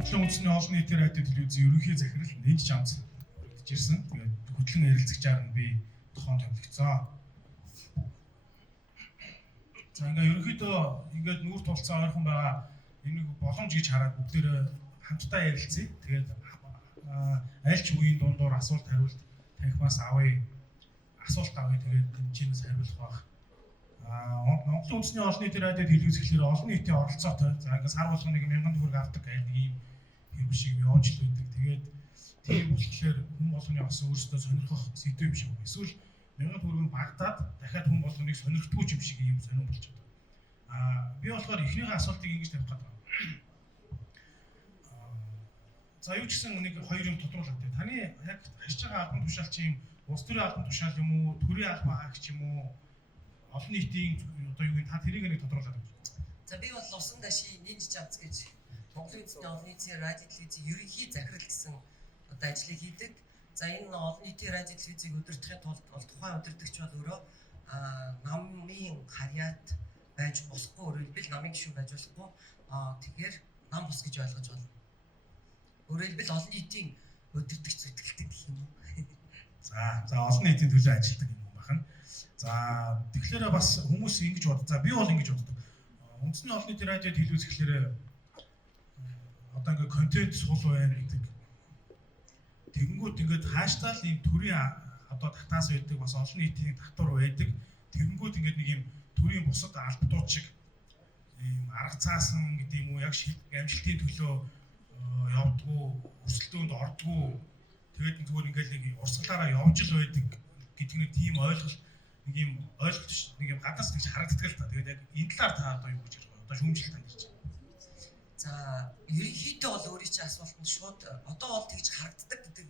Монголын үндэсний олон нийтийн радио телевизийн ерөнхий захирал Нэнж Жамц өргөдөж ирсэн. Тэгээд хөтлөн ярилцагчаар нь би тохон томилгцсан. За ингээ ерөнхийдөө ингээд нүүр тулцсан ойрхон байгаа энийг боломж гэж хараад бүгдээрээ хамтдаа ярилцъя. Тэгээд аль ч үеийн дундуур асуулт хариулт танхимаас авъя. Асуулт авъя. Тэгээд чинээс хариулах байх. Монголын үндэсний олон нийтийн радио телевиз гэхлээр олон нийтийн оролцоотой. За ингээ сар болгоно 1000 төгрөг авдаг айл нэг юм хэв шиг явж л байдаг. Тэгээд тийм болохоор хүн болгоны бас өөрсдөө сонирхох сэдв юм шиг. Эсвэл 1000 төгрөг багтаад дахиад хүн болгоныг сонирхдгүй юм шиг юм сонирн болчиход байна. Би болохоор эхнийхээ асуултыг ингэж тавих гэдэг. За юу ч гэсэн нэг хоёр юм тодруулаад байна. Таны яг харьж байгаа албан тушаал чи юм улс төрийн албан тушаал юм уу, төрийн албан хаагч юм уу? Олон нийтийн одоо юу та тэрийг нэг тодруулаад байна. За би бол усан даши Нэнж Жамц гэж Монголын үндэсний олон нийтийн радио телевизийн ерөнхий захирал гэсэн одоо ажлыг хийдэг. За энэ олон нийтийн радио телевизийг удирдахын тулд бол тухайн удирдагч бол өөрөө намын харьяат байж болохгүй, өөрөлдвөл намын гишүүн байж болохгүй. Тэгэхээр нам бус гэж ойлгож байна. Өөрөлдвөл олон нийтийн удирдагч зүтгэлдэг гэх юм уу? За олон нийтийн төлөө ажилладаг юм байна. За тэгэхээр бас хүмүүс ингэж боддог. За би бол ингэж боддог. Үндэсний олон нийтийн радио телевиз гэхлээр одоо ингээ контент сул байна гэдэг. Тэгэнгүүт ингээд хааштай л ийм төрийн одоо татаас байдаг бас олон нийтийн татвар байдаг. Тэгэнгүүт ингээд нэг ийм төрийн бусад албадууд шиг ийм арга цаасан гэдэг юм уу яг амжилтын төлөө явдггүй, өрсөлдөөнд ордггүй. Тэгээд зүгээр ингээд нэг урсгалаараа явж л байдаг гэдэг нэг тийм ойлголт нэг юм ойлголт ш. Нэг юм гадаас тэгж харагддаг л та. Тэгээд яг энэ талаар та одоо юу гэж ярьж байгаа? Одоо шүүмжлэлт тань ирж байна. За ерөнхийдөө бол өөрийн чинь асуултанд шууд одоо бол тэгж харагддаг гэдэг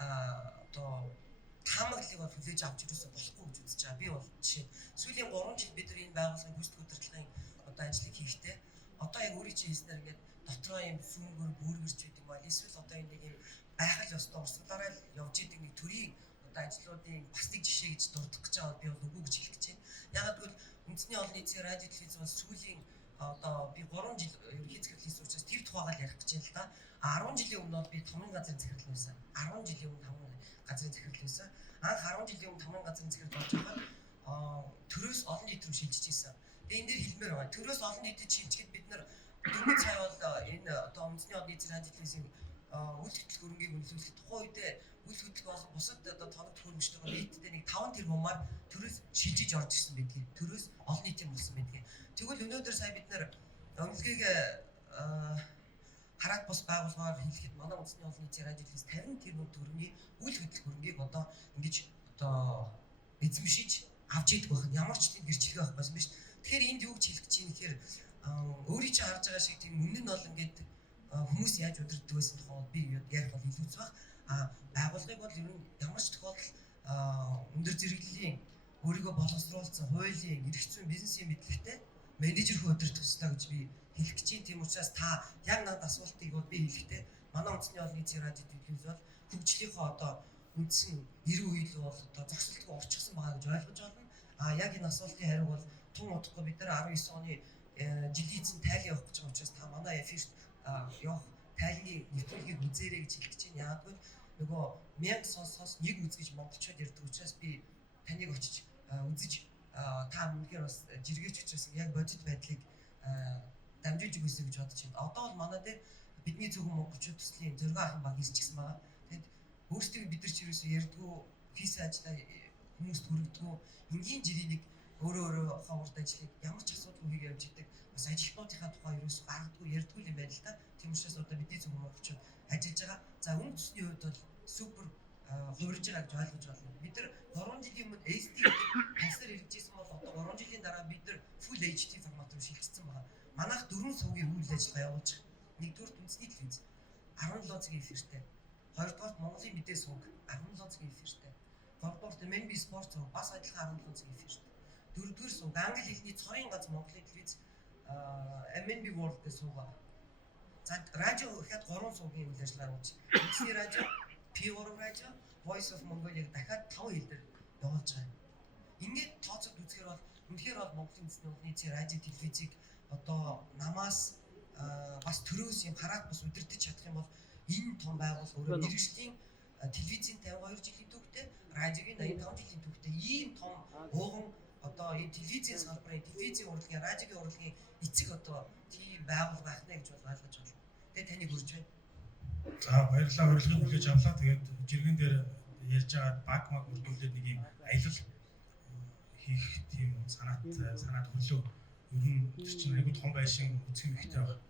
одоо таамаглалыг бол хүлээж авч ирсэн болохгүй гэж үзэж байгаа. Би бол жишээ сүүлийн 3 жил бид нар энэ байгууллагын гүйцэтгэх удирдлагын одоо ажлыг хийхдээ одоо яг өөрийн чинь хийснээр ингээд дотроо юм сүмгөр бүргэрч байдаг юм аа. Эсвэл одоо энэ нэг юм байхал ёстой урсгалаараа л явж идэг нэг төрийн одоо ажлуудын бас нэг жишээ гэж дурдах гэж байгаа би бол үгүй гэж хэлэх гэж байна. Ягаад гэвэл үндэсний олон нийтийн радио телевиз бол сүүлийн одоо би 3 жил ерөнхий захирал хийсэн учраас тэр тухайгаар ярих гэж байна л да. 10 жилийн өмнө бол би 5 газрын захирал байсан. 10 жилийн өмнө 5 газрын захирал байсан. Анх 10 жилийн өмнө 5 газрын захирал болж байгаа төрөөс олон нийт рүү шилжиж ирсэн. Тэгээ энэ дээр хэлмээр байгаа. Төрөөс олон нийтэд шилжихэд бид нар дөрвөн цай бол энэ одоо үндэсний олон нийтийн радио телевизийн үйл хөдлөх хөрөнгийг үнэлүүлэх тухайн үедээ үйл хөдлөх болон бусад одоо тоног хөрөнгөчтэйгээр нийтдээ нэг 5 тэрбумаар төрөөс шилжиж орж ирсэн байдгийг. Төрөөс олон нийтийн болсон байдгийг. Тэгвэл өнөөдөр сая бид нэр үнэлгээг хараад бус байгууллагаар хэлэхэд манай үндэсний олон нийтийн радио телевиз 50 тэрбум төгрөгийн үйл хөдлөх хөрөнгийг одоо ингэж одоо эзэмшиж авч идэх байх. Ямар ч тийм гэрчлэгээ авах байсан биз. Тэгэхээр энд юу гэж хэлэх гэж юм гэхээр өөрийн чинь харж байгаа шиг тийм өмнө нь бол ингээд хүмүүс яаж удирддаг байсан тухай би ярих бол илүү зүг. Байгууллагыг бол ер нь ямар ч тохиолдолд өндөр зэрэглэлийн өөрийгөө боловсруулсан хуулийн эрх зүйн бизнесийн мэдлэгтэй менежер хөө удирдах ёстой гэж би хэлэх гэж байна. Тийм учраас та яг надад асуултыг бол би хэлэхдээ манай үндэсний олон нийтийн радио телевиз бол хөгжлийнхөө одоо үндсэн 90 үйл бол одоо зогсолтгүй орчихсон байгаа гэж ойлгож байна. Яг энэ асуултын хариу бол тун удахгүй бид нар 19 оны жилийн эзэн тайл явах гэж байгаа учраас та манай эфирт явах тайлны нэвтрүүлгийг үзээрэй гэж хэлэх гэж байна. Яг нь нөгөө 1000 сонсохоос нэг үз гэж монголчууд ярьдаг учраас би таныг очиж үзэж та үнэхээр бас жиргээч учраас яг бодит байдлыг дамжуулж өгөөсэй гэж бодож байна. Одоо бол манай дээр бидний зөвхөн монголчууд төслийн зөргөө ахын баг хийчихсэн байгаа. Тэгэд өөрсдөө бид нар ч ерөөсөө ярьдгүй хийсэн ажлаа хүмүүст хүргэдэггүй энгийн жирийн нэг өөрөө хавард ажлыг ямар ч асуудалгүй хийгээ явж идэг. Бас ажилтнуудынхаа тухай ерөөсөө гаргадгүй ярьдгүй юм байна л да. Тийм учраас одоо бидний зөвхөн монголчууд ажиллаж байгаа. За өмнө төсний хувьд бол супер хувирж байгаа гэж ойлгож байна. Бид нар 3 жилийн өмнө SD тасар хэрэгжижсэн бол одоо 3 жилийн дараа бид нар full HD формат руу шилжчихсэн байна. Манайх 4 сувгийн үйл ажиллагаа явуулж байгаа. Нэгдүгээр үндэсний телевиз 17 цагийн эфиртэй. Хоёрдугаар Монголын мэдээ сувг 17 цагийн эфиртэй. Гуравдугаар MNB спорт сувг бас адилхан 17 цагийн эфиртэй. Дөрөвдүгээр сувг англи хэлний цорын гац Монголын телевиз MNB World гэсэн сувг. За радио ихэд 3 сувгийн үйл ажиллагаа явуулж. Үндэсний радио, P3 радио, Voice of Mongolia дахиад 5 хэл дээр явуулж байгаа. Ингээд тооцоод үзэхээр бол үнэхээр бол Монголын үндэсний радио телевизийг одоо намаас бас төрөөс юм хараад бас удирдах чадах юм бол энэ том байгууллага өөрөө мэрэгжлийн телевизийн 52 жилийн түүхтэй, радиогийн 85 жилийн түүхтэй ийм том ууган одоо энэ телевизийн салбарын, телевизийн урлагийн, радиогийн урлагийн эцэг одоо тийм байгууллага байх нэ гэж ойлгож байна. Тэгээ таныг хүрж байна. За баярлалаа, урилгыг хүлээж авлаа. Тэгээд жиргэн дээр ярьж байгаа баг маг үрдүүлээд нэг юм аялал хийх тийм санаад хөрлөө. Ер нь тэр чинь айгүй том байшин үзэх хэрэгтэй байна.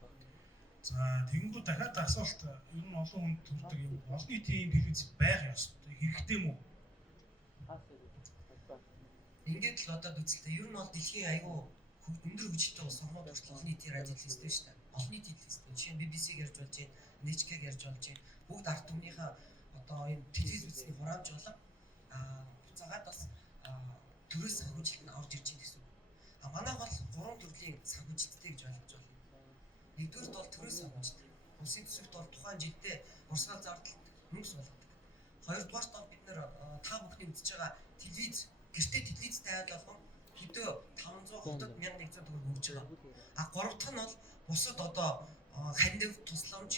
За тэгэнгүүт дахиад асуулт ер нь олон хүнд төрдөг юм. Олон нийтийн телевиз байх ёстой хэрэгтэй юм уу? Ингээд л одоо үзэлтэй. Ер нь бол дэлхийн айгүй өндөр хүчтэй улс орнууд хүртэл олон нийтийн радио телевизтэй шүү дээ. Олон нийтийн телевизтэй. Жишээ нь BBC-г ярьж болж байна, NHK-г ярьж болж байна. Бүгд ард түмнийхээ одоо энэ телевиз үзсний хураамж болон буцаагаад бас төрөөс санхүүжилт нь орж ирж байна гэсэн үг. Манайх бол 3 төрлийн санхүүжилттэй гэж ойлгож байна. Нэгдүгээрт бол төрөөс санхүүжилт. Улсын төсөвт бол тухайн жилдээ урсгал зардалд мөнгө суулгадаг. Хоёрдугаарт бол бид нэр та бүхний үзэж байгаа телевиз гэртээ телевизтэй айл болгон хэдөө 530-д 1100 төгрөг өгж байгаа. Гурав дахь нь бол бусад одоо хандив тусламж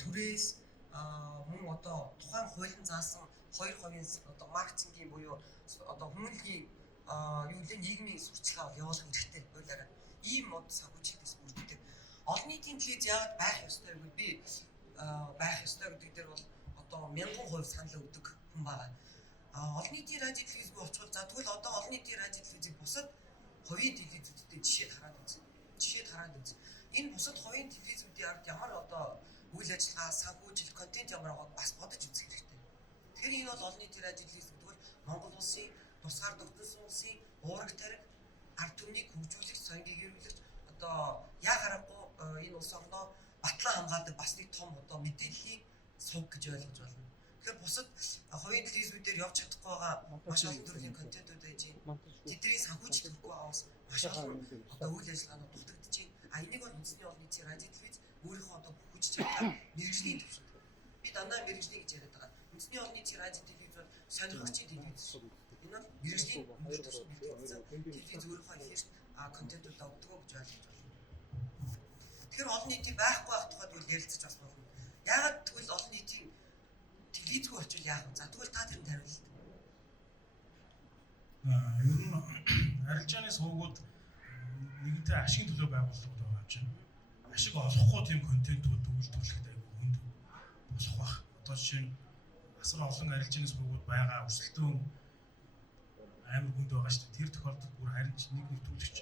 түрээс мөн одоо тухайн хуулийн заасан 2% одоо маркетингийн буюу одоо хүмүүнлэгийн юу нэ нийгмийн сурталчилгаа явуулах хэрэгтэй хуулиараа ийм мод санхүүжилтээс бүрддэг. Олон нийтийн телевиз яагаад байх ёстой вэ? Би байх ёстой гэдэг дээр бол одоо 1000% санал өгдөг хүн байгаа. Олон нийтийн радио телевиз болчихвол за тэгвэл одоо олон нийтийн радио телевизийг бусад хувийн телевизүүдтэй жишээд хараад үз. Энэ бусад хувийн телевизүүдийн ард ямар одоо үйл ажиллагаа, санхүүжил, контент ямар байгааг бас бодож үзэх хэрэгтэй. Тэгэхээр энэ бол олон нийтийн радио телевиз гэдэг бол Монгол улсын тусгаар тогтсон улсын уурах тариг ард түмнийг хөгжүүлэх, соёныг эрүүлж одоо яа харахгүй энэ улс орноо батлан хамгаалдаг бас нэг том одоо мэдээллийн сувг гэж ойлгож байна. Тэгэхээр бусад хувийн телевизүүдээр явж чадахгүй байгаа маш олон төрлийн контентууд байж байна. Тэдний санхүүжилт өгөхгүй байгаа бас маш олон одоо үйл ажиллагаанууд дутагдж байна. Энийг бол үндэсний олон нийтийн радио телевиз өөрийнхөө одоо бүх хүч чадлаар мэрэгжлийн төвшөнд. Би дандаа мэрэгжлийн гэж яриад байгаа. Үндэсний олон нийтийн радио телевиз бол сонирхогчийн телевиз шүү. Энэ бол мэрэгжлийн өндөр түвшинд бэлтгэсэн телевиз өөрийнхөө эфирт контентуудаа өгдөг гэж ойлгож байна. Тэгэхээр олон нийтийн байхгүй байх тухайд үл ярилцаж бас болно. Яагаад тэгвэл олон нийтийн телевизгүй болчихвол яах вэ? За тэгвэл та тэрэнд хариулт. Ер нь арилжааны сувгууд нэгэнтээ ашигын төлөө байгууллагууд байгаа юм чинь. Ашиг олохгүй тийм контентууд үйлдвэрлэхэд айгүй хүнд болох бах. Одоо жишээ нь асар олон арилжааны сувгууд байгаа өрсөлдөөн амар хүнд байгаа шүү дээ. Тэр тохиолдолд бүр харин ч нэг нэвтрүүлэгч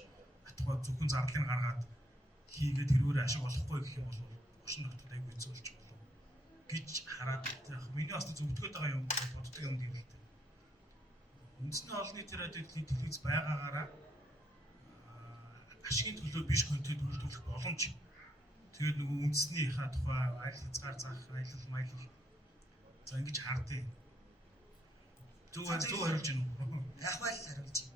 атгаа зөвхөн зарлыг гаргаад хийгээд тэрүүрээ ашиг олохгүй гэх юм бол орчин нөхдөд айгүй хэцүү болж болов гэж хараад яг миний бас зөвтгöd байгаа юм боддог юм гэвэл үндэсний олон нийтийн радио телевиз байгаагаараа ашигын төлөө биш контент үйлдвэрлэх боломж. Тэгээд нөгөө үндэснийхээ тухай айл хязгаар заах, аялал маялал за ингэж хаардыг. Зөв хариулж байна уу? Яг байл хариулж байна.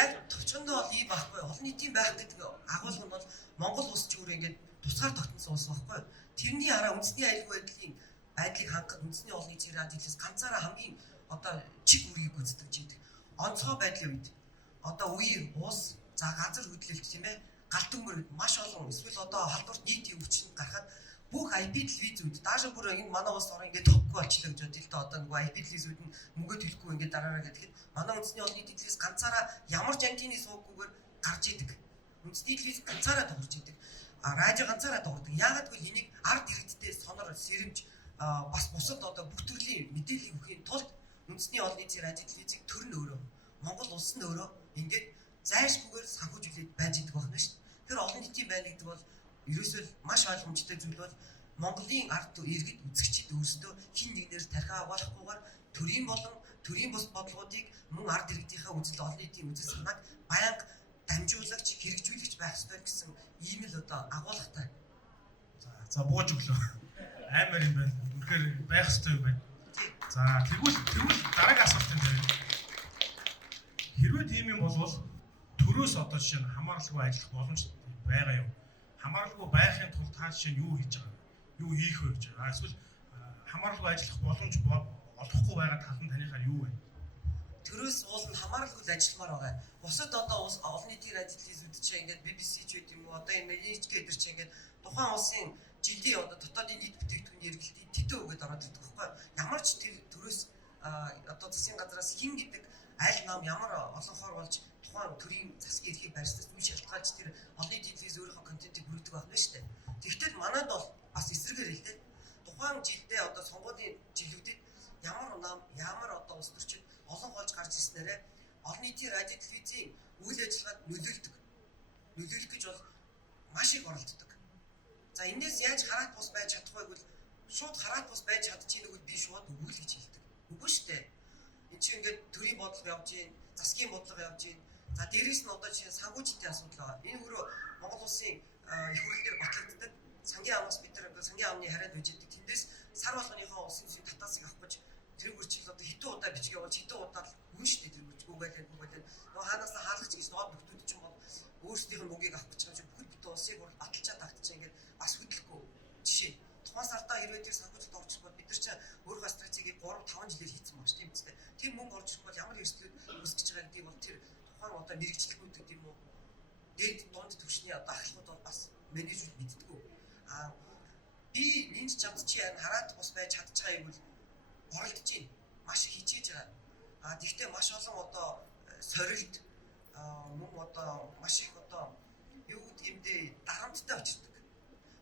Яг товчондоо бол ий байхгүй. Олон нийтийн байх гэдэг агуулга нь бол Монгол улс ч өөр ингээд тусгаар тогтносон улс байхгүй. Тэрний хараа үндэсний аюулгүй байдлыг хангах үндэсний олон нийтийн радио телевиз ганцаараа хамгийн одоо чиг үрийг гүйцэтгэж идэг. Онцгой байдлын үед одоо үеийн уус за газар хөдлөлт тийм ээ галт өнгөр маш олон эсвэл одоо халдварт нийтийн өвчтөнд гарахад бүх IP телевизүүд даашаа бүр энэ манай улс орн ингээд топгүй болчихлоо гэж бодъё л да одоо нөгөө IP телевизүүд нь мөнгө төлөхгүй ингээд дараараа гэхэд манай үндэсний олон нийтийн телевиз ганцаараа ямар ч антины сууггүйгээр гарч идэг. Үндэсний телевиз ганцаараа тоглож идэг. Радио ганцаараа тоглодог. Яагаад гэвэл энийг ард иргэдтэй сонор сэрэмж бас бусад одоо бүх төрлийн мэдээлэл өгөхийн тулд үндэсний олон нийтийн радио телевизийг төр нь өөрөө Монгол улс нь өөрөө ингээд зайлшгүйгээр санхүүжүүлээд байж идэг байна шүү дээ. Тэр олон нийтийн байна гэдэг бол ерөөсөө маш ойлгомжтой зүйл бол Монголын ард иргэд үзэгчид өөрсдөө хин нэгнээр тархиа агуулахгүйгээр төрийн болон төрийн бус бодлогуудыг мөн ард иргэдийнхээ үзэл олон нийтийн үзэл санааг байнга дамжуулагч, хэрэгжүүлэгч байх ёстой гэсэн ийм л одоо агуулгатай. За бууж өглөө. Амар юм байна. Үнэхээр байх ёстой юм байна. За тэгвэл дараагийн асуултанд байна. Хэрвээ тийм юм болвол төрөөс одоо жишээ нь хамааралгүй ажиллах боломж байгаа юм. Хамааралгүй байхын тулд та жишээ нь юу хийж байгаа? Юу хийх вэ гэж байгаа? Эсвэл хамааралгүй ажиллах боломж олохгүй байгаа тал нь танихаар юу вэ? Төрөөс уулна бол хамааралгүй ажилламаар байгаа. Бусад одоо олон нийтийн радио телевизүүд чинь ингээд BBC ч гэдэг юм уу одоо энэ NHK гэдэг чинь ингээд тухайн улсын жилийн одоо дотоодын нийт бүтээгдэхүүний эргэлтийг тэдэн өгöd ороод ирдэг байхгүй. Ямар ч тэр төрөөс одоо засгийн газраас хин гэдэг аль нам ямар олон хор болж тухайн төрийн засгийн эрхийг барьснаас үе шалтгаалж тэр олон нийтийн телевиз өөрийнхөө контентийг хүргэдэг байна шүү дээ. Тэгвэл манайд бол бас эсрэгээр л дээ. Тухайн жилдээ одоо сонгуулийн жилүүдэд ямар нам ямар одоо улс төрчид олон голж гарч ирснээрээ олон нийтийн радио телевизийн үйл ажиллагаанд нөлөөлөх гэж бол маш их оролддог. За энэс яаж хараат бус байж чадахгүй гэвэл шууд хараат бус байж чадчихна гэвэл би шууд өгүүл гэж хэлдэг. Үгүй шүү дээ. Энд чинь ингээд төрийн бодлого явж гин, засгийн бодлого явж гин. За дээрээс нь одоо чинь санхүүжилтийн асуудал байгаа. Энэ өөрөө Монгол улсын их хурлаар батлагддаг. Сангийн амнаас бид нар сангийн амны хараад байж байгаа. Тэндээс сар болгоныхоо улсын үеийн татаасыг авах гэж тэр үржил одоо хэдэн удаа бичиг явуулж хэдэн удаа үн штэ тэр үржиг үгэлэн нөгөө хаанаас хаалгач гэж ноод нөхдүүд чинь бол өөрсдийнх нь мөнгийг авах гэж байгаа юм бүхэл бүтэн улсыг бол баталчаад тагтчих ингээд бас хөдлөхгүй жишээ тухайн сартаа хэрвээ тэр санхүүжилт орчих бол бид нар чинь өөрийнхөө стратегийг 3-5 жилээр хийсэн баг тийм үстэй тэр мөнгө орж ирэх бол ямар эрсдлүүд үүсгэж байгаа гэдгийг бол тэр тухайн одоо мэрэгчлэгүүд гэдэг юм уу дээд дунд түвшний одоо ахлахууд бол бас менежмент мэддэггүй би энд чамд чи хараат бус байж чадчихаа юм бол оролдож байна. Маш их хичээж байгаа. Тэгвэл маш олон одоо сорилт мөн одоо маш их одоо юу гэдэг юм бэ дарамттай очирдаг.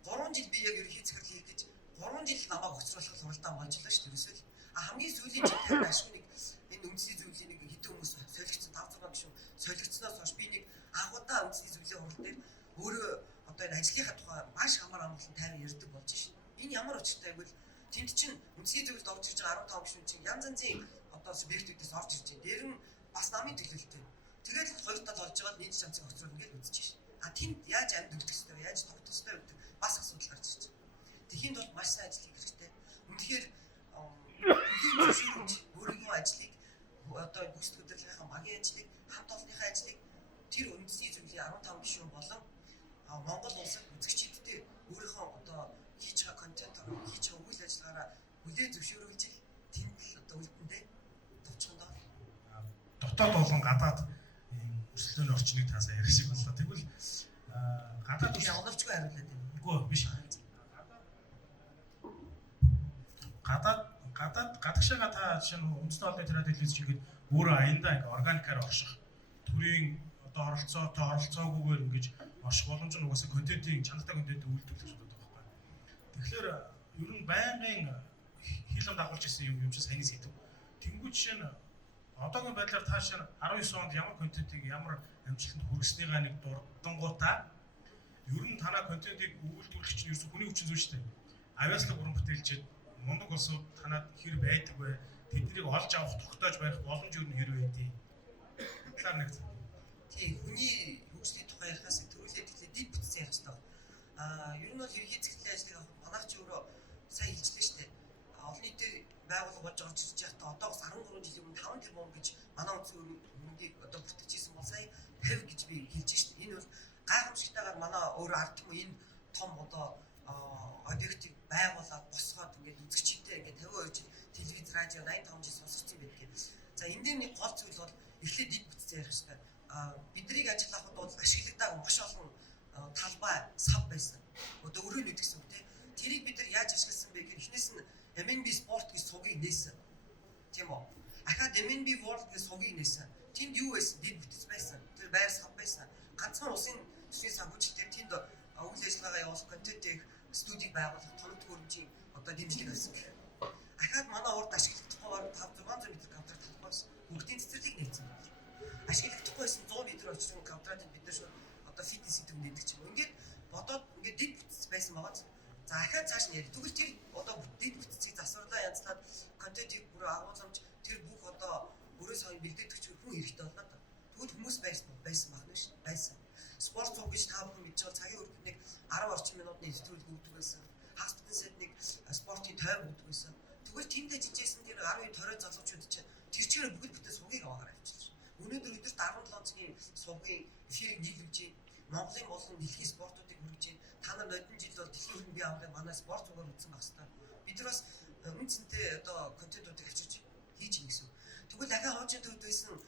3 жил би яг ерөнхий захирал хийх гэж 3 жил намайг хоцруулах суралдаан болжлаа шүү дээ. Ерөөсөө хамгийн сүүлийн жил ашгүй нэг энэ үндэсний зүйлийн нэг хэдэн хүмүүс солигдсон 5-6 гишүүн солигдсноос хойш би нэг анхудаа үндэсний зүйлийн хурал дээр өөрөө одоо энэ ажлынхаа тухай маш амар амгалан тайван ярьдаг болж шин. Энэ ямар учиртай гэвэл тэнд чинь үндэсний зөвлөлд орж ирж байгаа 15 гишүүн чинь янз янзын одоо субъектүүдээс орж ирж байна. Дээр нь бас намын төлөөлөлтэй. Тэгээд хоёр тал болж байгаа нийт шансыг хоцруулна гэж үзэж шин. Тэнд яаж амьд үлдэх ёстой вэ? Яаж тогтох ёстой вэ гэдэг бас асуудал гарч ирж байна. Тэхийн тулд маш сайн ажил хийх хэрэгтэй. Үнэхээр өөрийнхөө ажлыг одоо бүс хөдөлгөөний багийн ажлыг хамт олонныхаа ажлыг тэр үндэсний зөвлөлийн 15 гишүүн болон Монгол улсад үзэгчидтэй өөрийнхөө одоо хийж байгаа контентоор хийж байгаа үйл ажиллагаараа хүлээн зөвшөөрүүлж тэнд л одоо үлдэндээ товчхондоо дотоод болон гадаад ийм өрсөлдөөний орчныг таасаа ярих шиг боллоо. Тэгвэл гадаад явуулчгүй хариулаад байна. Үгүй биш. Гадагшаага та жишээ нь үндэсний олон нийтийн радио телевиз чигээр өөрөө аяндаа ингээ органикаар орших төрийн одоо оролцоогүйгээр ингэж орших боломж нь угаасаа контентын чанартай контентын үйлдвэрлэж болоод байгаа байхгүй. Тэгэхээр ер нь байнгын хийлэн дагуулж ирсэн юм чинь саяны сэдв. Тэнгүү жишээ нь одоогийн байдлаар та жишээ нь 19 онд ямар контентыг ямар амжилтанд хүргэснийгаа нэг дурдангуудаа ер нь танаа контентыг үйлдвэрлэгч нь ерөөсө хүний хүчин зүйл шүү дээ. Авиаслаг уран бүтээлчид мундаг улсууд танаад хэр байдаг вэ? Тэднийг олж авах тогтоож байх боломж юу нэр байдгийг. Талаар нэг. Тийм хүний хөгжлийн тухай ярихаас төрүүлээд хэлээ дэд бүтцэн ярих хэрэгтэй. Ер нь бол ерхий цэглэлийн ажлыг авах манайх ч өөрөө сайн хэлжлээ шүү дээ. Олон нийтийн байгууллага болж орж ирж байхдаа одоогоос 13 жилийн өмнө 5 тэрбум гэж манай үндэсний мөнгийг одоо бүртгэжсэн бол сая 50 гэж би хэлж шүү дээ. Энэ бол гайхамшигтайгаар манай өөрөө ард түмэн энэ том одоо объектыг байгуулад босгоод ингээд үзэгчтэй ингээд 52 жил телевиз, радио 85 жил сонсгоцсон байдаг. За энэ дээр нэг гол зүйл бол эхлээд дэд бүтцэн ярих хэрэгтэй. Биднийг ажиллахад бол ашиглагдаг маш олон талбай сав байсан. Одоо өрөөнд гэсэн үг тийм. Тэрийг бид нар яаж ашигласан бэ гэхээр эхнээс нь MNB Sport гэж сувгийг нээсэн. Тийм үү? Ахаад MNB World гэж сувгийг нээсэн. Тэнд юу байсан? Дэд бүтц байсан. Тэр байр сав байсан. Ганцхан улсын төсвийн санхүүжилтээр тэнд үйл ажиллагаа явуулах контентийг студийг байгуулах тоног хөрөмжийн одоо дэмжлэг болсон гэх. Ахаад манай урд ашиглахдаггүй баг 500 м квадрат талбайс бүгдийн цэцэрлэг нээсэн байна. Ашиглахдаггүйсэн 100 м орчим квадратыг бид нар шууд одоо фитнес гэдэг юм нээдэг ч юм. Ингээд бодоод ингээд дэд бүтц байсан байгаа. За ахаад цааш нь яа. Тэгвэл тэр одоо дэд бүтцийг засварлаа янзлаад контентийг бүр агуулмж тэр бүх одоо өөрөө сайн бэлдээд өгч хүн хэрэгтэй болно да. Тэгвэл хүмүүс байсан байна ш. Байсан. Спорт цуг гэж та бүхэн мэдж байгаа цагийн үргэлж нэг 10 орчим минутын нэвтрүүлэг өгдөг байсан. Хагас бүтэн сая нэг спортын тойрог өгдөг байсан. Тэгвэл тэнд ажиллажсэн тэр 12 торой залуучууд чинь тэр чигээр бүгд бүтэн сувгийг аваагаар авчилж байна. Өнөөдөр өдөрт 17 цагийн сувгийн эфирийг нийлүүлж байна. Монголын болон дэлхийн спортуудыг хүргэж байна. Та нар нодон жил бол дэлхийн хөрөнгөний аврагыг манай спорт цугаар үзсэн байх хэвээр. Бид нар бас үндсэнтэй одоо контентуудыг авчирч хийж ийн гэсэн. Тэгвэл ахаа хоочийн төвд байсан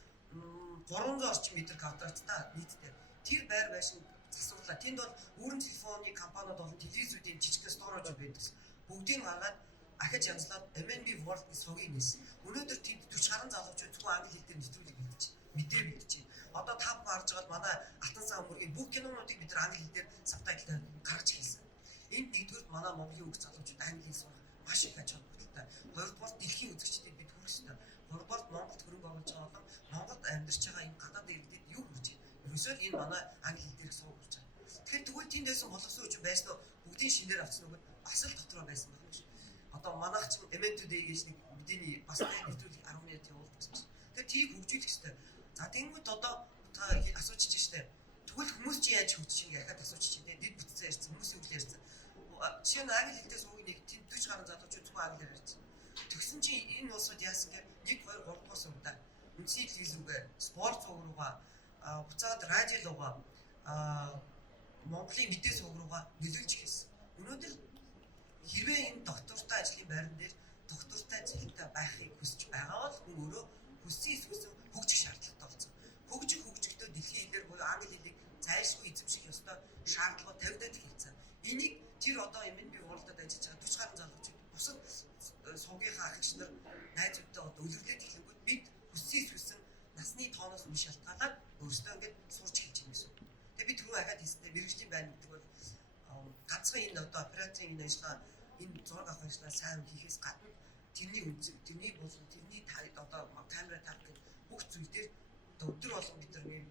300 орчим метр квадраттай нийтдээ. Тэр байр байшин засварлаа. Тэнд бол үүрэн телефоны компаниуд болон телевизүүдийн жижиг сторожууд байдаг. Бүгдийг гаргаад ахиж янзлаад MNB World гэж сувгийг нээсэн. Өнөөдөр тэнд 40 гаруй залуучууд зөвхөн англи хэл дээр нэвтрүүлэг бэлдэж, мэдээ бэлдэж байна. Одоо та бүхэн харж байгаа манай Алтан цагаан мөргийн бүх кинонуудыг бид нар англи хэл дээр сабтайтлаар гаргаж хэлсэн. Энд нэгдүгээр манай Монголын үг залуучууд англи хэл сурах маш их ач холбогдолтой. Хоёрдугаар дэлхийн үзэгчдэд бид хүрэх ёстой. Гуравдугаар Монголд хөрөнгө оруулж байгаа болон Монголд амьдарч байгаа энэ гадаад иргэдэд юу хүрч байна? Ерөөсөө л энэ манай англи хэл дээр сууж байгаа. Тэгэхээр тэгвэл тэнд байсан боловсон хүчин байсан уу? Бүгдийн шинээр авсан уу? Бас л дотроо байсан байна шүү. Одоо манайх ч MN2D гэж нэг мэдээний бас нэвтрүүлэг 10 минут явуулдаг гэсэн чинь. Тэгэхээр тийг хөгжүүлэх ёстой. За тэнгууд одоо та асууж чинь штэ. Тэгвэл хүмүүс чи яаж хөгжиж ингэ дахиад асууж чинь те дэд бүтцээ ярьсан хүмүүсийн үгээр ярьсан. Жишээ нь англи хэлдээс үг нэг тэнд 40 гаруй залуучууд зөвхөн англиар ярьсан. Тэгсэн чинь энэ улсууд яасан гэхээр 1 2 3 дугаар сургалтаа үндэсний телевиз үгээ спорт зураг руугаа буцаад радио руугаа Монголын мэдээ сувг руугаа нөлөөлж эхэлсэн. Өнөөдөр хэрвээ энэ доктортой ажлын байран дээр доктортой ажилтнаа байхыг хүсэж байгаа бол хүн өөрөө хүссэн эсвэл хөгжих шаардлагатай болсон. Хөгжөхдөө дэлхийн хэлээр буюу англи хэлийг зайлшгүй эзэмших ёстой шаардлага тавигдаад эхэлсэн. Энийг тэр одоо MNB World-д ажиллаж байгаа 40 гаруй залуучууд бусад сувгийнхаа агч нар найзуудтай одоо өлөглөд эхлэнгүүт бид хүссэн насны тооноос нь шалтгаалаад өөрсдөө ингээд сурч эхэлж байгаа гэсэн. Тэгээ би түрүү ахаад хэлсэнтэй мэрэгжлийн байна гэдэг бол ганцхан энэ одоо операторын энэ ажиллагаа энэ зураг авах ажиллагаа сайн хийхээс гадна тэрний үнцэг, тэрний болон тэрний одоо камера тавих бүх зүйл дээр өдөр болгон бид нар нэг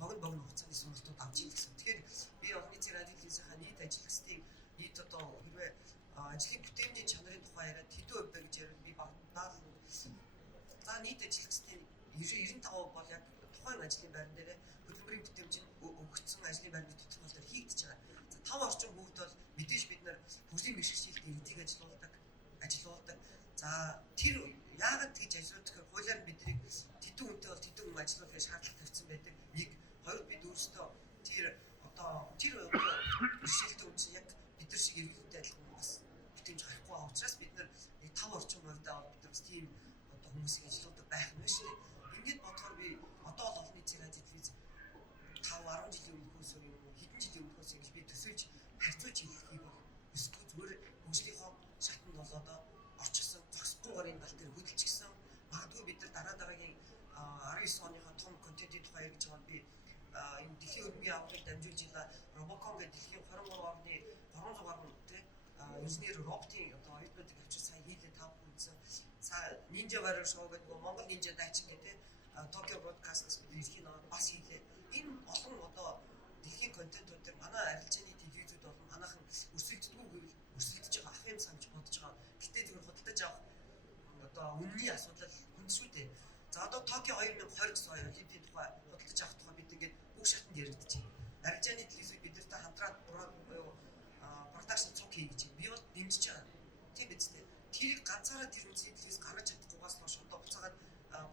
богино хугацааны сургалтууд авч ийм гэсэн. Тэгэхээр би олон нийтийн радио телевизийнхаа нийт ажилтнуудын нийт одоо хэрвээ ажлын бүтээмжийн чанарын тухай яриад хэдэн хувь бэ гэж яриад би багтаад за нийт ажилтнуудын 95% бол яг тухайн ажлын байран дээр хөдөлмөрийн бүтээмжийн өгөгдсөн ажлын байрны тодорхойлолтоор хийгдэж байгаа. За 5 орчим хүүхд бол мэдээж бид нар хөгжлийн бэрхшээлтэй иргэдийг ажилуулдаг. За тэр яагаад тэгж ажилуулдаг гэхээр хуулиар бидний тэдэн үнэтэй бол тэдэн хүн ажилуулахыг шаардлага тавьсан байдаг. Нэг, хоёр бид өөрсдөө тэр бэрхшээлтэй хүн чинь яг бид нар шиг иргэдтэй адилхан бас бүтээмж гарахгүй байгаа учраас бид нар нэг 5 орчим хувьдаа бид нар тийм одоо хүмүүсийг ажилуулдаг байх нь шүү дээ. Ингээд бодохоор би одоо л олон нийтийн радио телевиз 5 10 жилийн өмнөхөөс юм уу хэдэн жилийн өмнөхөөс ингэж би төсөөлж харьцуулж хэлхийг бол эсвэл зүгээр хөгжлийнхоо шатнд бол одоо орчихсон зогсохгүйгээр энэ тал дээр хөдөлчихсөн. Магадгүй бид нар дараагийн 19 оныхоо том контентын тухай ярьж байгаа би энэ дэлхийн өргөмгийн авралыг дамжуулж илаа Robocon гэдэг дэлхийн 23 орны 300 гаруй тий инженер роботын одоо оюутнуудыг авчир сайн хийлээ тав хүнсэн. Ninja Warrior Show гэдэг нь Монгол Ninja дайчин гэдэг Tokyo Broadcast-аас бид ирэх нэг бас хийлээ. Энэ олон одоо дэлхийн контентууд дээр манай арилжааны телевизүүд болон манайхан өрсөлддөггүй гэвэл өрсөлдөж байгаа ах юм санаж бодож байгаа. Гэтэ зүгээр худалдаж авах одоо үнэний асуудал хүнд шүү дээ. За одоо Tokyo 2020 гэсэн олимпийн тухай худалдаж авах тухай бид ингээд бүх шатнд яригдчих. Арилжааны телевизүүд бидэртэй хамтраад продакшн цуг хий гэж би бол дэмжиж байгаа. Тийм биз дээ. Тэрийг ганцаараа тэр үнэний телевиз гаргаж чадахгүйгаас нь шууд буцаагаад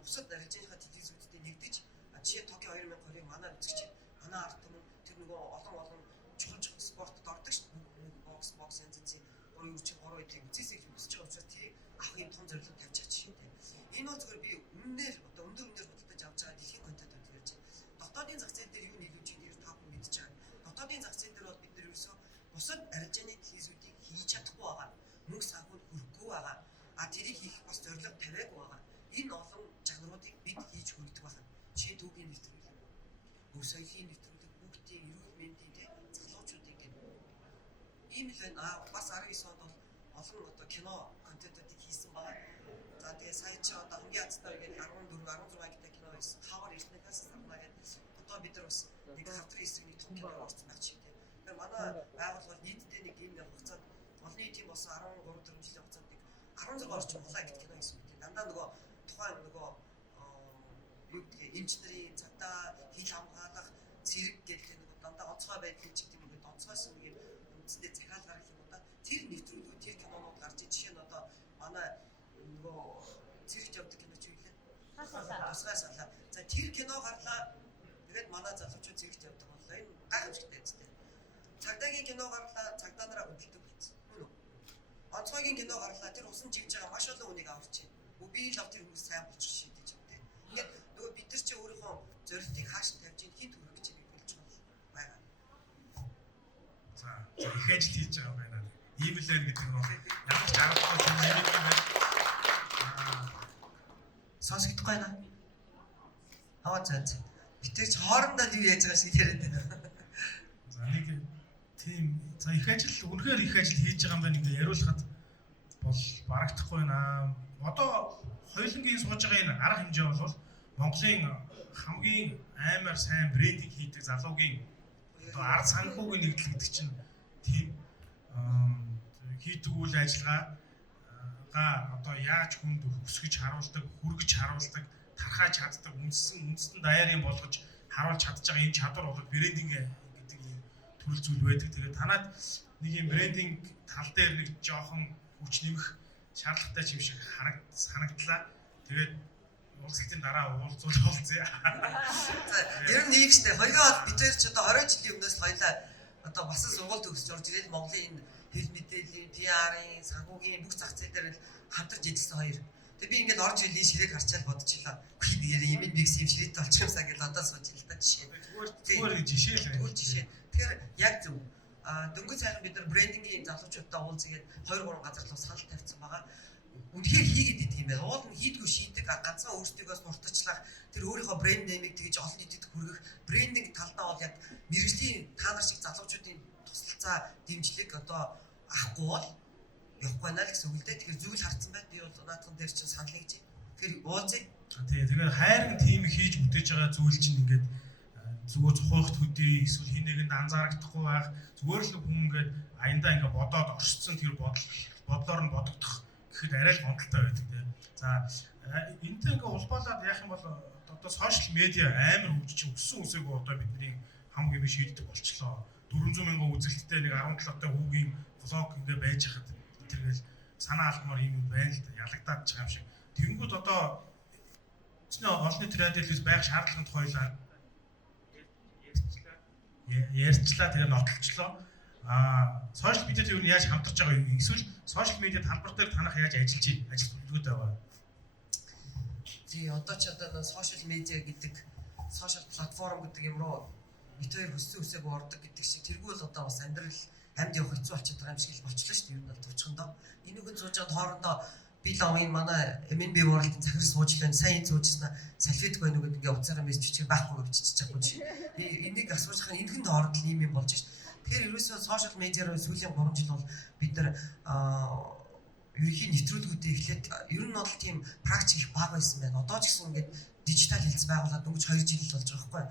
бусад арилжааныхаа телевизүүдтэй нэгдэж жишээ Tokyo 2020-ыг манай үзэгч манай ард түмэн тэр нөгөө олон чухал спортод ордог шүү дээ. Бокс янз янзын 3 үеийн үзээсэй гэж үзэж байгаа учраас тэрийг авах юм том зорилго тавьж чадчих шүү дээ. Энэ бол зөвхөн би үнээр одоо өндөр худалдаж авч байгаа дэлхийн контентууд ярьж байна. Дотоодын зах зээл дээр юу нийлүүлж байгааг та бүхэн мэдж байгаа. Дотоодын зах зээл дээр бол бид нар ерөөсөө бусад арилжааны телевизүүдийг хийж чадахгүй байгаа. Мөнгө санхунд хүрэхгүй байгаа. Тэрийг хийх бас зорилго тавиагүй байгаа. Энэ олон чанаруудыг бид хийж хүргдэг байна. Жишээ түүхийн нэвтрүүлэг, өв соёлын нэвтрүүлэг, бүгдийн эрүүл мэндийн залуучуудын гэдэг. Ийм л байна. Бас 19 онд бол олон одоо кино контентуудыг хийсэн байна. За тэгээ сая чи одоо хамгийн азтай гээд 14 16 гита кино хийсэн. Хавар эрдэнэс сарнаа гэдэг. Одоо бид нар бас нэг хавтрын эсрэг том кино орсон байх шиг тийм. Тэгэхээр манай байгууллага нийтдээ нэг ийм хугацаанд олон нийтийн болсон 13 4 жилийн хугацаанд нэг 16 орчим улаан гэт кино хийсэн гэдэг. Дандаа нөгөө тухайн нөгөө юу гэдгийг инженерийн цагдаа хил хамгаалах цэрэг гэдэг нэг дандаа онцгой байдал гэж гэдэг юм гээд онцгойсон нэг үндсэндээ захиал гаргах юм да. Тэр нэвтрүүлгүүд тэр кинонууд гарч жишээ нь одоо манай нөгөө цэрэгт явдаг кино ч юу лээ. Тусгай салаа. За тэр кино гарлаа. Тэгээд манай залуучууд цэрэгт явдаг боллоо. Энэ гайхамшигтай үстэй. Цагдаагийн кино гарлаа, цагдаа нараа хөдөлдөг болсон. Мөн үү? Онцгойгийн кино гарлаа. Тэр усан жигж байгаа маш олон хүнийг аварч байна. Би л ав тэр хүмүүс сайн болчих шийдэж байна. Ингээд нөгөө бид нар чи өөрийнхөө үзлээ гэдэг нь ямар ч аргагүй юм яриад байна. Сонсогдохгүй байна. За. Битэр ч хоорондоо юу яаж байгаа шиг яриад байна. За нэг тийм их ажил үнэхээр их ажил хийж байгаа юм даа ингээ яриулахад бол барагдахгүй байна. Одоо хоёулангийн сууж байгаа энэ арга хэмжээ бол Монголын хамгийн амар сайн брендинг хийдэг залуугийн одоо ард санхүүгийн нэгдэл гэдэг чинь тийм хийдэг үйл ажиллагаа одоо яаж хүнд өсгөж харуулдаг, хүргэж харуулдаг, тархаж чаддаг, үндэстэн даяар юм болгож харуулж чадж байгаа энэ чадвар бол брендинг гэдэг ийм төрөл зүйл байдаг. Тэгээд танад нэг юм брендинг тал дээр нэг жоохон хүч нэмэх шаардлагатай юм шиг санагдлаа. Тэгээд уулзалтын дараа уулзъя. За, ер нь ийм штэ. Хоёроо бол бид хоёр ч одоо 20 жилийн өмнөөс хоёлаа одоо бас сургууль төгсөж орж ирээд Монголын хэл мэдээллийн, PR-ын, санхүүгийн бүх зах зээл дээр хамтарч ажилласан хоёр. Тэгээ би ингээд орж ирэлийн ширээг харчаал бодчихлаа. Үгүй нэр юм нэгс юм ширээтэй болчихсон гэж одоо сууж ил та жишээ. Зүгээр жишээ л байна. Жишээ. Тэгэхээр яг зөв. Дөнгөж сайхан бид нар брендингийн залуучуудтай уулзгээд 2-3 газар руу санал тавьсан байгаа. Үнэхээр хийгээд идэг юм байна. Уул нь хийдгүү шийдэг ганцхан өөрсдийгөө сурталчлах тэр өөрийнхөө брэнд нэмийг тэгж олон нийтэд хүргэх брендинг талдаа бол яг мэргэжлийн та нар шиг залуучуудын туслалцаа дэмжлэг одоо авахгүй бол явахгүй байна л гэсэн үг л дээ. Тэгэхээр зүйл харцсан байт. Би бол наадхан дээр чинь санал хийж. Тэгэхээр уулзъя. Тэгэхээр хайрын тим хийж бүтээж байгаа зүйл чинь ингээд зүгээр цохойхт хөдөө эсвэл хин нэгэнд анзаарагдахгүй байх зүгээр л хүн ингээд аяндаа ингээд бодоод оршсон тэр бодлоор нь бодогдох гэхэд арай л гомдолтой байдаг тийм. За энэтэй ингээд улбаалаад яах юм бол одоо сошиал медиа амар хөгжиж өссөн үсээгөө одоо бидний хамгийн юм шийддэг болчлоо. 400 мянган үзэлттэй нэг 17 та хүүгийн влог ингээд байж хахад тэргээл санаа алдмаар юм байна л да ялагдаад байгаа юм шиг. Тэгэнгүүт одоо олон нийт радиолээс байх шаардлагын тухайлаа ярьчлаа тэгээ нотолчлоо. Сошиал медиад юу яаж хамтарч байгаа юм? Эсвэл сошиал медиа талбар дээр танах яаж ажиллаж төлөвлөгөөтэй байгаа? Тий, одоо ч одоо сошиал медиа гэдэг сошиал платформ гэдэг юм руу бид хоёр хүссэн үсээг ордог гэдэг шиг тэргүй л одоо бас амьдрал амьд явах хэцүү болчиход байгаа юм шиг л болчихлоо шүү дээ. Юу нь бол төвчгөндөө. Энийгэн суужгаад хоорондоо би лавын манай MNB World-ын захирал сууж байна. Сайн суужснаа салфетик байна уу гэдэг ингээ уцаараа мессеж бичих байхгүй бичиж чадахгүй чи. Энийг асууж хахад энэхэн доорд л ийм юм болж ш. Тэгэхээр ерөөсөө сошиал медиараа сүүлийн 3 жил бол бид нар ерөнхий нэвтрүүлгүүдээ эхлээд ер нь бол тийм практик их бага байсан байна. Одоо ч гэсэн ингээд дижитал хэлц байгуулаад өнгөж 2 жил болж байгаа байхгүй.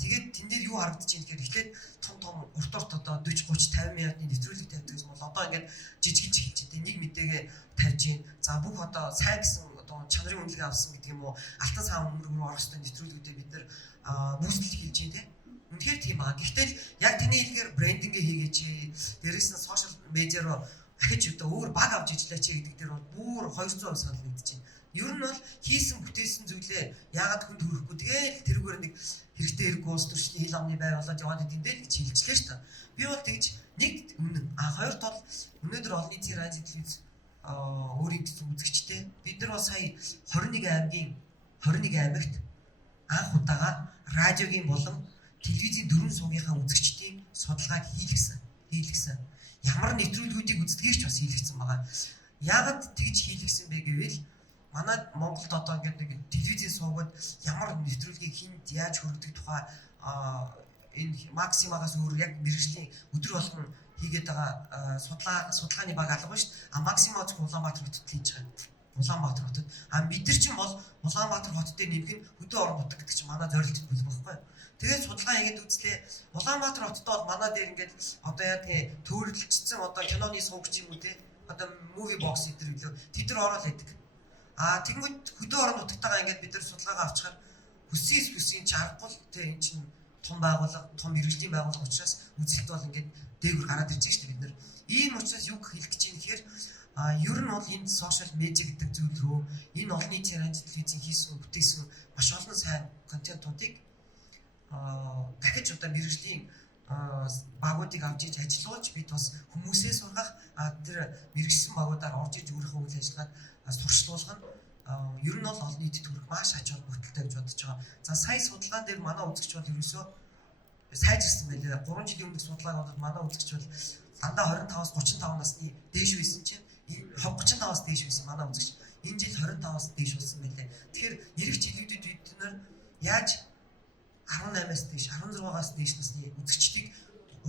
Тэгээд тэн дээр юу харагдаж байна гэхээр эхлээд том урт одоо 40 30 50 минутын нэвтрүүлэг тавьдаг юм бол одоо ингээд жижигж эхэлж байна. Нэг мэдээгээ тавьж байна. За бүх одоо сайн гэсэн одоо чанарын үнэлгээ авсан гэдэг юм уу алтан сав өмнөг рүү орох ёстой нэвтрүүлгүүдээ бид нар бүүстэл хийж байна те. Үнэхээр тийм байгаа. Гэхдээ яг таны хэлгээр брендингээ хийгээч. Дээрээс нь сошиал медиа руу ахиж одоо өөр баг авч ижлээч гэдэг дээр бол бүр 200% санал нэгдэж байна. Ер нь бол хийсэн бүтээсэн зүйлээ яагаад хүнд хүрэхгүй тэгэл тэрүүгээр нэг хэрэгтэй хэрэггүй ус төрчний хил амны байр болоод яваад идэв дээ гэж хэлжлээ шүү дээ. Би бол тэгж нэг өмнө хоёрт бол өнөөдөр олон нийтийн радио телевиз өөрийн үзэгчтэй бид нар бол сая 21 аймагт анх удаага радиогийн болон телевизийн дөрвөн сувгийнхаа үзэгчдийн судалгааг хийлгсэн. Ямар нэвтрүүлгүүдийг үздэгийгч бас хийлгсэн байгаа. Яагаад тэгж хийлгсэн бэ гэвэл манай Монголд одоо ингээд нэг телевизийн сувгад ямар нэвтрүүлгийг хинд яаж хөргөдөг тухай энэ максимагаас өөр яг мэргэжлийн өдөр болгон хийгээд байгаа судалгааны баг алга шүү дээ. Максимаа зөвхөн Улаанбаатар хотод хийж байгаа. Улаанбаатар хотод. Бид нар чинь бол Улаанбаатар хот дээр нэмэх нь хөдөө орон нутаг гэдэг чинь манай зорилт бүлэг байхгүй юу? Тэгээд судалгаа хийгээд үзлээ. Улаанбаатар хотод бол манай дээр ингээд одоо яа тийм төөрөлдсөн одоо киноны сувгч юм уу те. Одоо movie box гэдэг лөө тэд нар ороод байдаг. Тэгмэд хөдөө орон нутагтайгаа ингээд бид нар судалгаагаа авчихаар хүссэн чаргал те эн чинь том байгууллага, том мэргэжлийн байгууллага учраас үзэлт бол ингээд дээгүр гараад ирж байгаа шүү дээ бид нар. Ийм учраас юу хэлэх гэж юм гэхээр ер нь бол энэ сошиал медиа гэдэг зүйл рүү энэ олон нийтийн радио телевизийн хийсэн бүтээсэн маш олон сайн контентуудыг дахиж одоо мэргэжлийн багуудыг авч иж ажиллуулж бид бас хүмүүсээ сургах тэр мэргэжсэн багуудаар орж иж өөрийнхөө үйл ажиллагааг сурчлуулах нь ер нь бол олон нийтэд хүрэх маш ач холбогдолтой гэж бодож байгаа. За сая судалгаан дээр манай үзэгч бол ерөөсөө сайжирсан байлээ. 3 жилийн өмнөх судалгааг бодоод манай үзэгч бол дандаа 25-аас 35 насны дээш байсан чинь 35-аас дээш байсан манай үзэгч. Энэ жил 25-аас дээш болсон байлээ. Тэгэхээр эх жилүүдэд бид нар яаж 18-аас дээш 16-аас дээш насны үзэгчдийг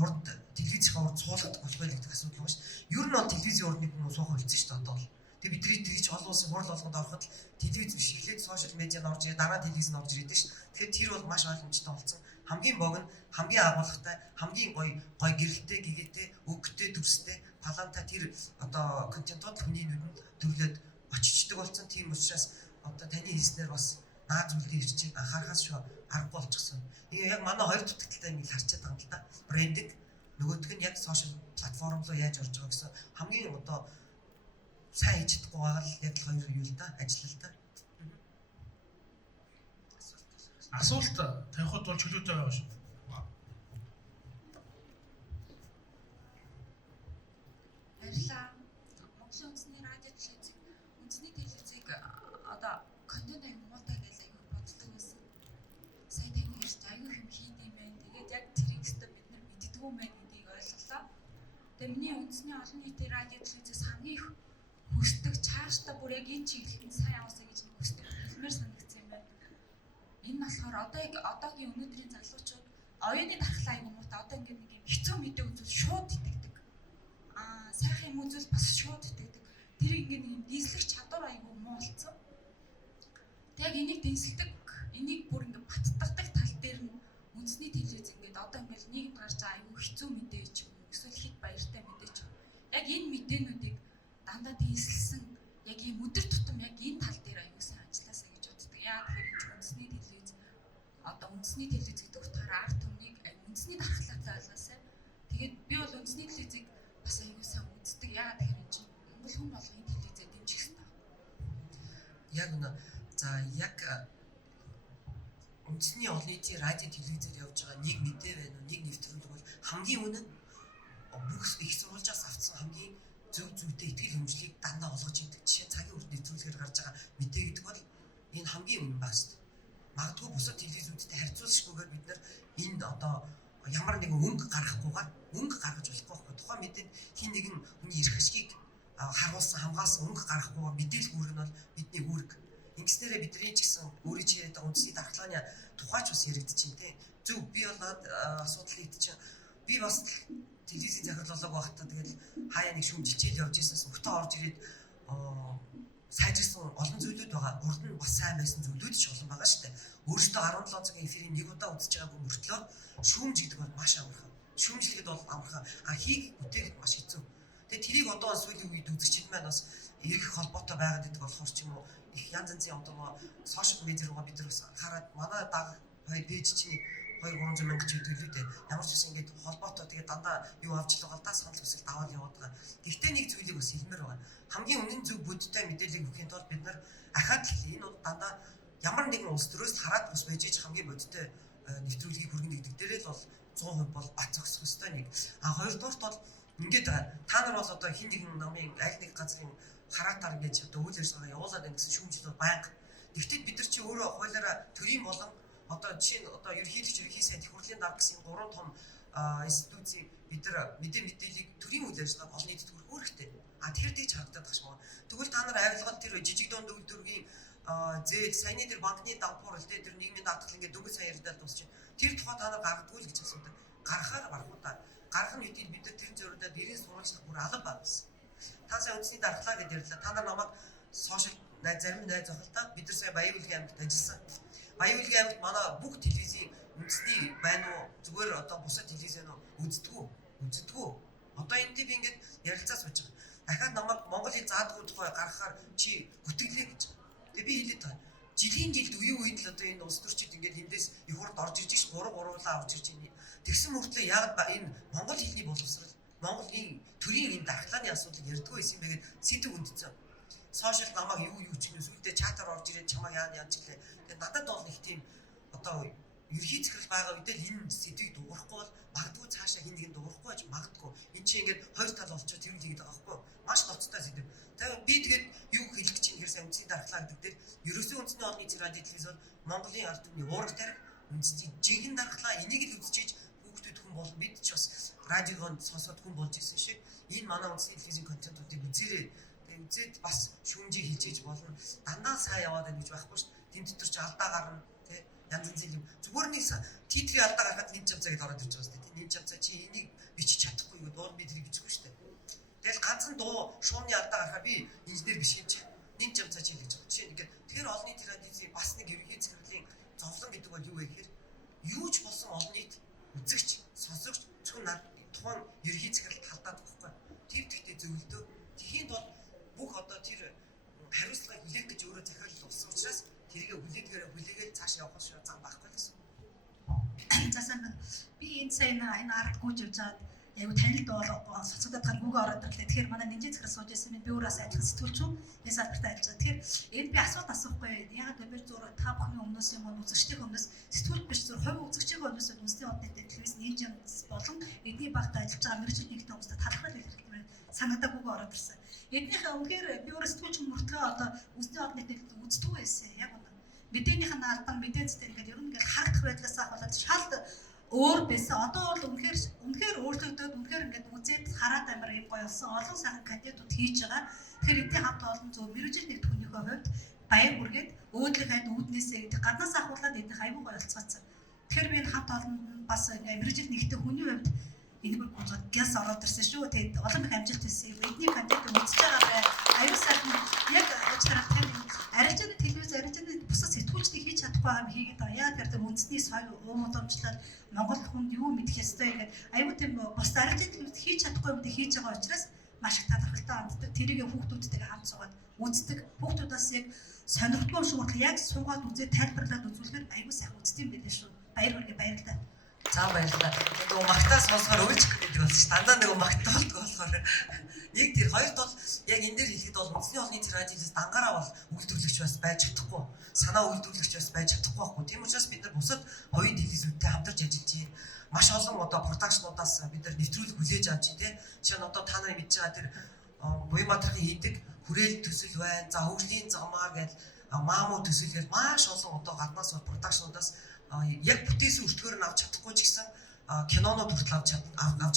урд телевизийн урд суулгадаг болох байх гэдэг асуудал байна шүү дээ. Ер нь бол телевизийн урд нэг хүмүүс суухан хэлсэн шүү дээ одоо бол. Тэгээ бидний тэгж олон улсын хурал болгонд ороход телевиз биш эхлээд сошиал медианд орж ирээ дараа телевизэнд орж ирээд шүү дээ. Тэгэхээр тэр бол маш ойлгомжтой болсон. Хамгийн богино, хамгийн агуулгатай, хамгийн гоё гэрэлтэй, гэгээтэй, өгтэй, дүрстэй, палантай тэр одоо контентууд хүний нүдэнд төрлөөд очичдаг болсон. Тийм учраас одоо таны хэлснээр бас наад зүйлийн ирчиг анхаарахаас шүү аргагүй болчихсон. Тэгээ яг манай хоёр дутагдaltaй нэг харчаад байгаа юм л да. Брендинг нөгөөх нь яг сошиал платформ руу яаж орж байгаа гэсэн хамгийн одоо сайн хийж чадахгүй байгаа л яг л хоёр юу л да ажиллал та. Асуулт тавихад бол чөлөөтэй байгаа шүү. Баярлалаа. Монголын үндэсний радио телевизийг үндэсний телевизийг одоо контент аяг муутай гэж аяг боддог байсан. Сая тань ярьж аяг юм хийд юм байна. Тэгээд яг тэрийг өстө бид нар мэддэггүй юм байна гэдгийг ойлголоо. Тэгээд миний үндэсний олон нийтийн радио телевизээс хамгийн их хүсдэг цаашдаа бүр яг энэ чиглэлд сайн яваасаа гэж нэг хүсдэг хэлмээр санагдсан юм байна. Энэ болохоор одоо яг одоогийн өнөөдрийн залуучууд оюуны дархлаа аяг муутай одоо ингээд нэг юм хэцүү мэдээ үзвэл шууд итгэдэг. Сайхан юм үзвэл бас шууд итгэдэг. Тэр ингээд нэг юм дийслэх чадвар аяг муу болсон. Тэг энийг дэнсэлдэг, энийг бүр ингээд баттгадаг тал дээр нь үндэсний телевиз ингээд одоо ингээд нийгэмд гарч байгаа аяг хэцүү мэдээ ч юм уу эсвэл хэд баяртай мэдээ ч юм. Яг энэ мэдээнүүдийг дандаа дийсэлсэн яг ийм өдөр тутам яг энэ тал дээр аяг сайн ажилласаа гэж боддог. Яг тэгэхээр үндэсний телевиз одоо үндэсний телевиз гэдэг утгаараа арт түмнийг үндэсний дархлаатай ойлгосоо. Тэгээд би бол үндэсний телевизийг бас аягүй сайн үздэг. Яагаад тэгэхээр энэ чинь Монгол хүн болгоны телевизээр дэмжих хэрэгтэй. Яг үнэ. За яг үндэсний олон нийтийн радио телевизээр явж байгаа нэг мэдээ байна уу, нэг нэвтрүүлэг бол хамгийн үнэ бүх их сурвалжаас авсан хамгийн зөв зүйтэй итгэл хэмжлийг дандаа олгож идэг. Жишээ нь цагийн үрд нэвтрүүлгээр гарч байгаа мэдээ гэдэг бол энэ хамгийн үнэн баг шүү дээ. Магадгүй бусад телевизүүдтэй харьцуулшгүйгээр бид нар энд одоо ямар нэгэн өнгө гаргахгүйгээр өнгө гаргаж болохгүй байхгүй. Тухайн мэдээнд хин нэгэн хүний эрх ашгийг харуулсан хамгаалсан өнгө гаргахгүйгээр мэдээлэл үүрэг нь бол бидний үүрэг. Ингэснээрээ бидний ч гэсэн өөрийн чирээд байгаа үндэсний дархлааны тухайч бас яригдчихээн тий. Зөв би бол асуудал идчихээн. Би бас телевизийн захирал болоог байхдаа тэгэл хаяа нэг шүүм жичээл явж ирсэнс өгтөө орж ирээд сайжирсан олон зүйлүүд байгаа. Урд нь бас сайн байсан зүйлүүд ч олон байгаа шүү дээ. Өөрөөсөө 17 цагийн эфирийг нэг удаа үзэж байгааг мөртлөө шүүмж гэдэг бол маш амархан. Шүүмжлэхэд бол амархан. Хийг бүтээхэд маш хэцүү. Тэгээ тэрийг одоо сүүлийн үед үзэгчид маань бас их холбоотой байгаад байдаг болохоор ч юм уу их янз янзын одоо сошиал медиа руугаа бид нар бас хараад манай даг хоёр пэйж чинь 2-300 мянга ч гэдэг лээ. Ямар ч үсэн ингээд холбоотой тэгээд дандаа юу авч л байгаа даа санал хүсэл даваал яваад байгаа. Гэхдээ нэг зүйлийг бас хэлмээр байгаа. Хамгийн үнэн зөв бодиттой мэдээллийг өгөхийн тулд бид нар ахаад л энэ бол дандаа ямар нэгэн улс төрөөс хараад бус байж ич хамгийн бодиттой нэвтрүүлгийг хүргэнэ гэдэг дээрээ л бол 100% бол бат зогсох ёстой нэг. Хоёрдугаарт бол ингээд та нар бол одоо хин нэгэн намын аль нэг газрын хараатаар ингэж одоо үйл ажиллагаа явуулаад байна гэсэн шүүмжлэл байнга. Гэхдээ бид нар чи өөрөө хуулиараа төрийн болон одоо жишээ нь одоо ерөнхийлөгч ерөнхий сайд их хурлын дарга гэсэн гурван том институцийн бид нар мэдээллийг төрийн үйл ажиллагааг олон нийтэд хүргэх хэрэгтэй. Тэгэхээр тэгж харагдаад багш маа. Тэгвэл та нар авилгал тэр жижиг дунд үйлдвэрийн зээл саяны тэр банкны давхар л тэр нийгмийн даатгал ингээд дөнгөж сайн ярьдаа дуусчих. Тэр тухай та нар гаргадгүй л гэж асуудаг. Гаргахаар гарах удаа. Гарах нь үгүй бид нар тэрэн зориулаад ирийн сурвалжлах бүр алга байсан. Та сая үндэсний дархлаа гэдээ ярьлаа. Та нар намайг сошиал зарим найз ах л та бид нар сая Баян-Улгийн аймагт ажилласан. Баян-Улгийн аймагт манай бүх телевизийн үндэсний байна уу зүгээр одоо бусад телевизэн үздэггүй. Одоо энэ дээр би ингээд ярилцаа сууж байгаа. Дахиад намайг Монголын заадгуу тухай гаргахаар чи гүтгэлээ гэж. Тэгээ би хэлээд байгаа. Жилийн жилд үеийн үед л одоо энэ улс төрчид ингээд эндээс их хурд орж ирж ш 3-3-уулаа авч ирж байна. Тэгсэн мөртлөө яг энэ монгол хэлний боловсрал Монголын төрийн энэ дархлааны асуудлыг ярьдгүй байсан юм байгаад сэдв үндсэн. Сошиал намайг юу ч юм сүлдээ чатаар орж ирээд чамайг яаж гэлээ. Тэгээ надад бол нэг тийм одоо ерхий захирал байгаа үедээ энэ сэдвийг дуурахгүй бол магадгүй цаашаа хин нэгэн дуурахгүй байж магадгүй. Энд чинь ингээд хоёр тал болчихоо тэр үл хийгээд байгаа байхгүй. Маш ноцтой сэдв. Тэгээ би тэгээд юу хэлэх гэж юм хэрэг үндэсний дархлаа гэдэг дээр ерөөсөө үндэсний олон нийтийн радио телевиз бол Монголын ард түмний уурах тарих үндэсний жинхэнэ дархлаа энийг л үзчихэж хүүхд хүүхдэд хүн болон бид ч бас радиогоо сонсоод хүн болж исэн шиг энэ манай үндэсний телевизийн контентуудыг үзээрэй. Тэгээ үзээд бас шүүмжийг хийж ээж болно. Дандаа сайн яваад байна гэж байхгүй шүү дээ. Тэнд дотор ч алдаа гарна тий янз янзын юм. Зүгээр нэг титрийн алдаа гаргаад нэг жамцаа гэдээ ороод ирж байгаа шүү дээ. Нэг жамцаа чи энийг бичиж чадахгүй юу? Дуу би тэрийг бичихгүй шүү дээ. Тэгэл ганцхан дуу шуумны алдаа гарахаар би инженер биш юм чи. Нэг жамцаа чи гэж байгаа. Жишээ нэг тэгэхээр олон нийтийн радионы бас нэг ерөнхий захирлын зовлон гэдэг бол юу вэ гэхээр юу ч болсон олон нийт үзэгч, сонсогч зөвхөн тухайн ерөнхий захиралд халдаад байхгүй. Тэр тэгтээ зөвлөдөө. Тэхийн тулд бүх одоо тэр хариуцлагыг хүлээх гэж өөрөө захирал болсон учраас тэрийг хүлээгээд цааш явах шиг зам байхгүй л гэсэн. За сайн байна. Би энэ сайн энэ арга гүйж явж байгаад аюу танилд бол сонсогдоод байгаа гүг ороод ирлээ. Тэгэхээр манай нинжи захирал сууж байсан би өөрөөс ажиллах сэтгүүлч юм. Би салбартаа ажиллаж байгаа. Тэгэхээр энд би асуулт асуухгүй. Ягаад гэвэл би зур та бүхний өмнөөс юм уу үзэгчдийн өмнөөс сэтгүүлч биш зур хувь үзэгчийн өмнөөс үндэсний одны телевиз нинжи болон эдний багт ажиллаж байгаа мэрэгжил нэгтэй хүмүүст талхал хэлэх юм санагдаа гүг ороод ирсэн. Эднийхээ үнэхээр би өөрөө сэтгүүлч мөртлөө одоо үндэсний одны телевиз үздэг байсан. Яг үнэ. Мэдээнийх нь албан мэдээцтэй ингээд ер нь ингээд харагдах байдлаас болоод шал өөр байсан. Одоо бол үнэхээр өөрчлөгдөөд үнэхээр ингээд үзээд хараад амар юм гоё болсон. Олон сайхан кандидатууд хийж байгаа. Тэгэхээр эдний хамт олон зөв мэрэгжил нэг түүнийхөө хувьд баяр хүргээд өөдлөх хад үүднээсээ гаднаас ахуулаад эдних аюул гоё болцгаацсан. Тэгэхээр би энэ хамт олон бас ингээд мэрэгжил нэгтэй хүний хувьд энэ бүр газ ороод ирсэн шүү. Тэгээд олон их амжилт байсан юм. Эдний кандидат үзэж байгаа бай. Аюул сайхан яг ажлаараа тань арилжааны телевиз арилжааны бусад сэтгүүлчдийг хийж чадахгүй юм хийгээд байгаа. Яа тэр үндэсний соёл уламжлалт Монгол хүнд юу мэдэх ёстой гэдэг аюул тийм бус арилжааны телевиз хийж чадахгүй юм хийж байгаа учраас маш их талархалтай ханддаг. Тэрийг хүүхдүүдтэйгээ хамт суугаад үздэг. Хүүхдүүдээс яг сонирхолтой шууд яг суугаад үзээ тайлбарлаад үзүүлэхээр аюул сайхан үздэг юм билээ шүү. Баяр хүргээ баярлалаа. За баярлалаа. Нөгөө магтаас сонсохоор өөрчлөх гэдэг болсон ш. Дандаа нөгөө магтаалдаг болохоор яг тэр хоёрт бол яг энэ дээр хэлэхэд бол үндэсний олон нийтийн радиоос дангаараа бол үйлдвэрлэгч бас байж чадахгүй. Санаа үйлдвэрлэгч бас байж чадахгүй байхгүй. Тийм учраас бид нар бусад хоёрын телевизүүдтэй хамтарч ажиллаж байна. Маш олон одоо продакшнуудаас бид нар нэвтрүүлэг хүлээж авч тий. Жишээ нь одоо та нарын мэдж байгаа тэр буян материалын хийдэг хүрээл төсөл байна. За хөгжлийн замаар гэдэг маамуу төсөл гэж маш олон одоо гаднаас бол продакшнуудаас яг бүтээсэн өртгөөр нь авч чадахгүй ч гэсэн кинонууд хүртэл авч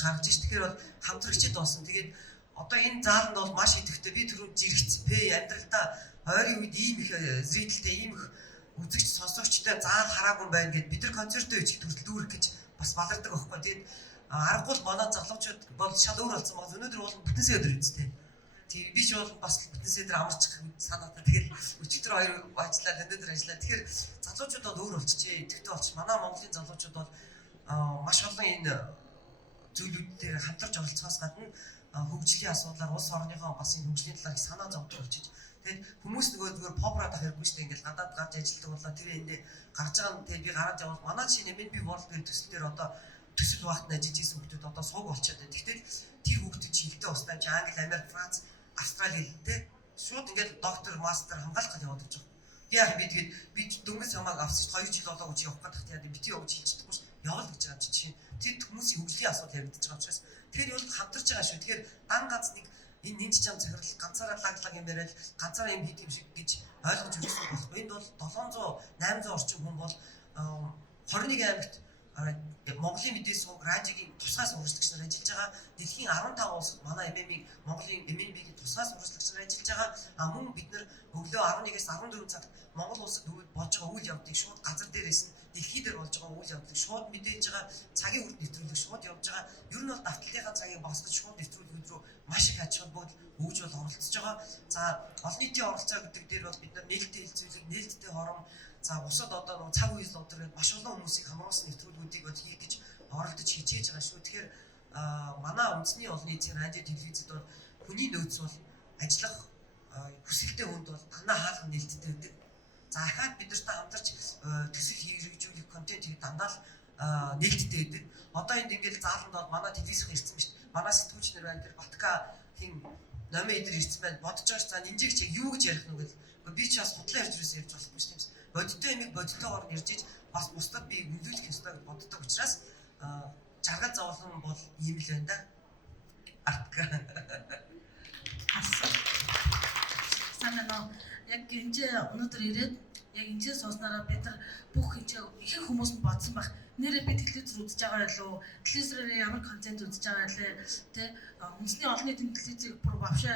гаргаж ш. Тэгэхээр бол хамтрагчид болсон. Тэгээд одоо энэ зааланд бол маш идэвхтэй би түрүү жирэгц пэй амьдралдаа ойрын үед ийм их зрителтэй ийм их үзэгч сонсогчтой заал хараагүй байна гэд бид нар концертөө ичиг төрөл дүүрэх гэж бас балардаг байхгүй. Тэгээд аргагүй манай залуучууд бол шал өөр болсон баг. Өнөөдөр бол бүтэнсээ өдөр үстэй. Тийм би ч бол бас бүтэнсээ өдөр амарчих санаатай. Тэгэхээр өчигдөр хоёр ажиллаад өнөөдөр ажиллаад. Тэгэхээр залуучууд бол өөр болчихжээ. Идэвхтэй болчих. Манай Монголын залуучууд бол маш олон энэ зүйлүүдээр хамтарч оролцохоос гадна хөгжлийн асуудлаар улс орныхоо бас энэ хөгжлийн талаар санаа зовдог болчих. Тэгээд хүмүүс нөгөө попраад ах хэрэггүй шүү дээ. Ингээл гадаад гарч ажилладаг болоо тэр эндээ гарч байгаа нь тэгээд би гараад явал манай чинь MNB World гэх төсөл дээр одоо төсөл багт ажиллаж исэн хүмүүс одоо сууг болчиход байна. Тэгтэл тэр хүмүүс чинь хилтэй устдаа чи Англи, Америк, Франц, Австрали хэлтэй шууд ингээд доктор, мастер хамгаалах гэж яваад гэж байгаа. Яг би тэгээд би дөнгөж хамааг авсч 2 жил болоогүй чи явах гэдэг яа бити явж хийж чадахгүй ш. Явал гэж байгаа чинь тэр хүмүүсийн хөгжлийн асуудал яригдаж байгаа учраас тэр бол хамтарч байгаа шүү. Тэгэхээр дан ганц нэг энэ нинж чам захирал ганцаараа лаглаг юм яриад ганцаараа юм хийх юм шиг гэж ойлгож өгсөн болохгүй. Энд бол 700 800 орчим хүн бол 21 аймагт Монголын мэдээ сувг радиогийн тусгай сурвалжлагч нар ажиллаж байгаа. Дэлхийн 15 улсад манай MNB Монголын MNB-ийн тусгай сурвалжлагч нар ажиллаж байгаа. Мөн бид нар өглөө 11-ээс 14 цагт Монгол улсад болж байгаа үйл явдлыг шууд газар дээрээс нь дэлхий дээр болж байгаа үйл явдлыг шууд мэдээж байгаа. Цагийн үрд нэвтрүүлэг шууд явж байгаа. Ер нь бол давталтынхаа цагийг босгож шууд нэвтрүүлгүүд рүү маш их ач холбогдол өгж бол оролцож байгаа. За олон нийтийн оролцоо гэдэг дээр бол бид нар нээлттэй хэлцүүлэг, нээлттэй хором за бусад одоо нэг цаг үеийн лодор гэдэг маш олон хүмүүсийг хамруулсан нэвтрүүлгүүдийг бол хийх гэж оролдож хичээж байгаа шүү. Тэгэхээр манай үндэсний олон нийтийн радио телевизэд бол хүний нөөц бол ажиллах хүсэлтэй хүнд бол танаа хаалхан нээлттэй байдаг. За ахаад бид нартай хамтарч төсөл хэрэгжүүлэх контент хийх дандаа л нээлттэй байдаг. Одоо энд ингээл зааланд бол манай телевизх ирсэн ба шүү. Манай сэтгүүлч нар байна тэр Батка хин номын эдэр ирсэн байна. Бодож байгаа ш за нинжиг чи юу гэж ярих нүгэл. Би ч бас худлаа ярьж ирсэн ярьж болохгүй шүү. Бодиттой юм бодиттойгоор ярьж иж бас бусдад би өндөөлөх ёстой гэж боддог учраас жаргал зовлон бол ийм л байна да. Артка. Санаа яг энэ өнөөдөр ирээд яг энэ сонснараа бид нар бүх ихэнх хүмүүс нь бодсон баг. Нэрээ би телевизээр үзэж байгаа байлоо. Телевизээр ямар контент үзэж байгаа лээ. Тэ үндэсний олон нийтийн телевизийг бүр вообще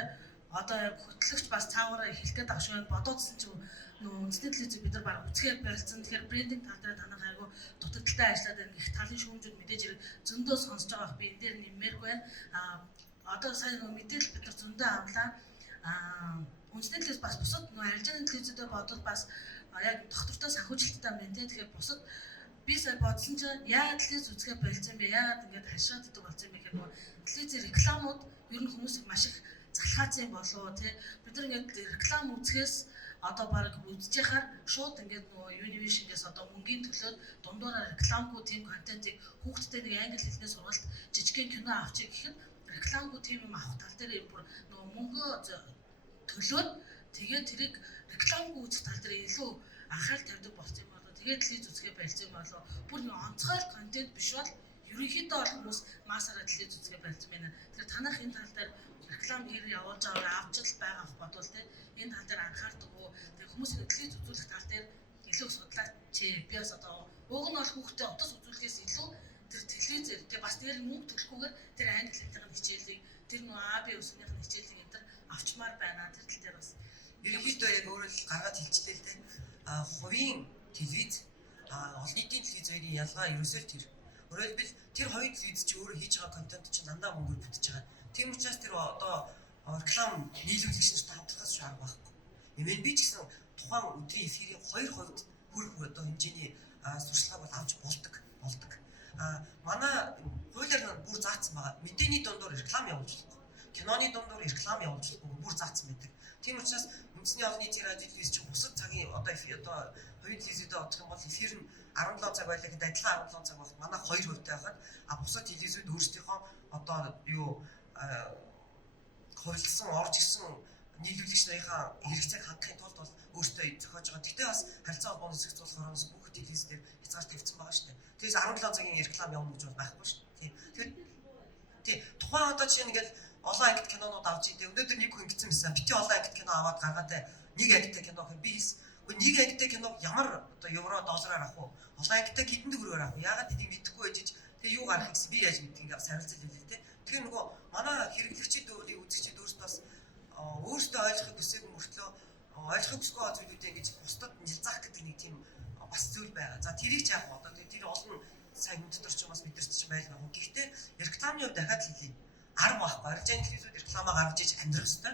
одоо яг хөтлөгч бас цаагаараа эхлэх гээд байгаа шүү бодоодсэн чинь үндэсний телевизийг бид нар баг үзэхээр барилцсан. Тэгэхээр брендинг тал дээр танах айгу дутагдaltaй ажиллаад байна. Их талын шүүмжүүд мэдээж хэрэг зөндөө сонсож байгаа бах би энэ дээр нэмэргүй байна. Одоо сайн мэдээлэл бид нар зөндөө авлаа. Үндэсний телевиз бас бусад арилжааны телевизүүдэд бодвол бас яг доктортой санхүүжилттэй байна тийм. Тэгэхээр бусад би сая бодсон чинь яагаад телевиз үзэхээ болцсон бэ? Яагаад ингэж хашаад идэг болсон юм бэ гэхээр телевизийн рекламууд ер нь хүмүүсийг маш их залхаацсан болоо тий. Бид нар ингэж реклам үзэхээс одоо баг үзэж яхаар шууд ингэж нөгөө Univision-гээс одоо мөнгөний төлөөд дундуураа рекламгүй тийм контентыг хүүхдтэй нэг англи хэлний сургалт жижигхэн кино авчиг гэхэд рекламгүй тийм юм авах тал дээр бүр нөгөө мөнгө төлөөд тэгээд тэрийг рекламгүй үзэх тал дээр илүү анхаарал тавьдаг болсон юм болоо. Тэгээд телевиз үзэхээ барьсан юм болоо. Бүр нэг онцгой контент биш бол ерөнхийдөө бол хүмүүс массаараа телевиз үзэхээ барьсан байна. Тэгэхээр танах энэ тал дээр реклам хэр явуулж байгаа авч л байгаа бодвол те энэ тал дээр анхаардаг уу. Тэгээд хүмүүс телевиз үзүүлэх тал дээр илүү судлаач. Би бас одоо уг нь бол хүүхдээ отос үзүүлэхээс илүү тэр телевизээр те бас тэр мөнгө төлөхгүйгээр тэр англи хэлний хичээлийг тэр нөө АБ өснийх нь хичээлийг энэ төр авчмаар байна. Тэр тал дээр бас ерөнхийдөө яг өөрөө л гаргаад хэлчихлээ л те. Хувийн телевиз олон нийтийн телевизийн ялгаа ерөөсөө тэр. Өөрөөр хэлбэл тэр хоёрын телевиз чи өөрөө хийж байгаа контент чинь дандаа мөнгөөр бүтэж байгаа. Тийм учраас тэр одоо реклам нийлүүлэгч нартай хамтрахаас шүү арга байхгүй. Эмээ би ч гэсэн тухайн өдрийн эфирийн 2 хувьд хүрэх одоо хэмжээний сурчлагыг бол авч болдог. Манай хуулиар нь бүр заасан байгаа. Мэдээний дундуур реклам явуулж болохгүй. Киноны дундуур реклам явуулж болохгүй бүр заасан байдаг. Тийм учраас үндэсний олон нийтийн радио телевиз чинь бусад цагийн одоо хоёрын телевизүүдэд бодох юм бол эфир нь 17 цаг байлаа гэхэд адилхан 17 цаг бол манай 2 хувьтай байхад бусад телевизүүд өөрсдийнхөө одоо юу хувилсан орж ирсэн нийлүүлэгч нарынхаа хэрэгцээг хангахын тулд бол өөртөө зохиож байгаа. Гэхдээ бас харилцаа холбооны зохицуулах хороноос бүх телевиз дээр хязгаар тавьсан байгаа шүү дээ. Тэгээс 17 цагийн реклам явуулна гэж бол байхгүй шүү дээ. Тэгэхээр тухайн одоо жишээ нь ингээл олон ангит кинонууд авч идэв. Өнөөдөр нэг хүн ингэсэн байсан. Бити олон ангит кино аваад гаргаад нэг ангиттай кино гэхээр би нэг ангиттай киног ямар одоо евро доллараар авах уу? Олон ангиттай хэдэн төгрөгөөр авах уу? Яагаад гэдгийг мэдэхгүй байж тэгээ юу гарах гэсэн би яаж мэдгийг сарилцал хэлээ те. Тэгэхээр нөгөө манай хэрэглэгчид өөрийн үзэгчид өөрсдөө бас өөрсдөө ойлгохыг хүсээгүй мөртлөө ойлгохыг хүсэхгүй зүйлүүдээ ингэж бусдад нэлзаах гэдэг нэг тийм бас зүйл байгаа. За тэрийг ч яах вэ? Одоо тэр олон сайн хүн дотор ч юм бас бидэрч ч байлгаа. Гэхдээ рекламын хувьд дахиад хэлье. Арга байхгүй. Арилжааны телевизүүд рекламаа гаргаж иж амьдрах ёстой.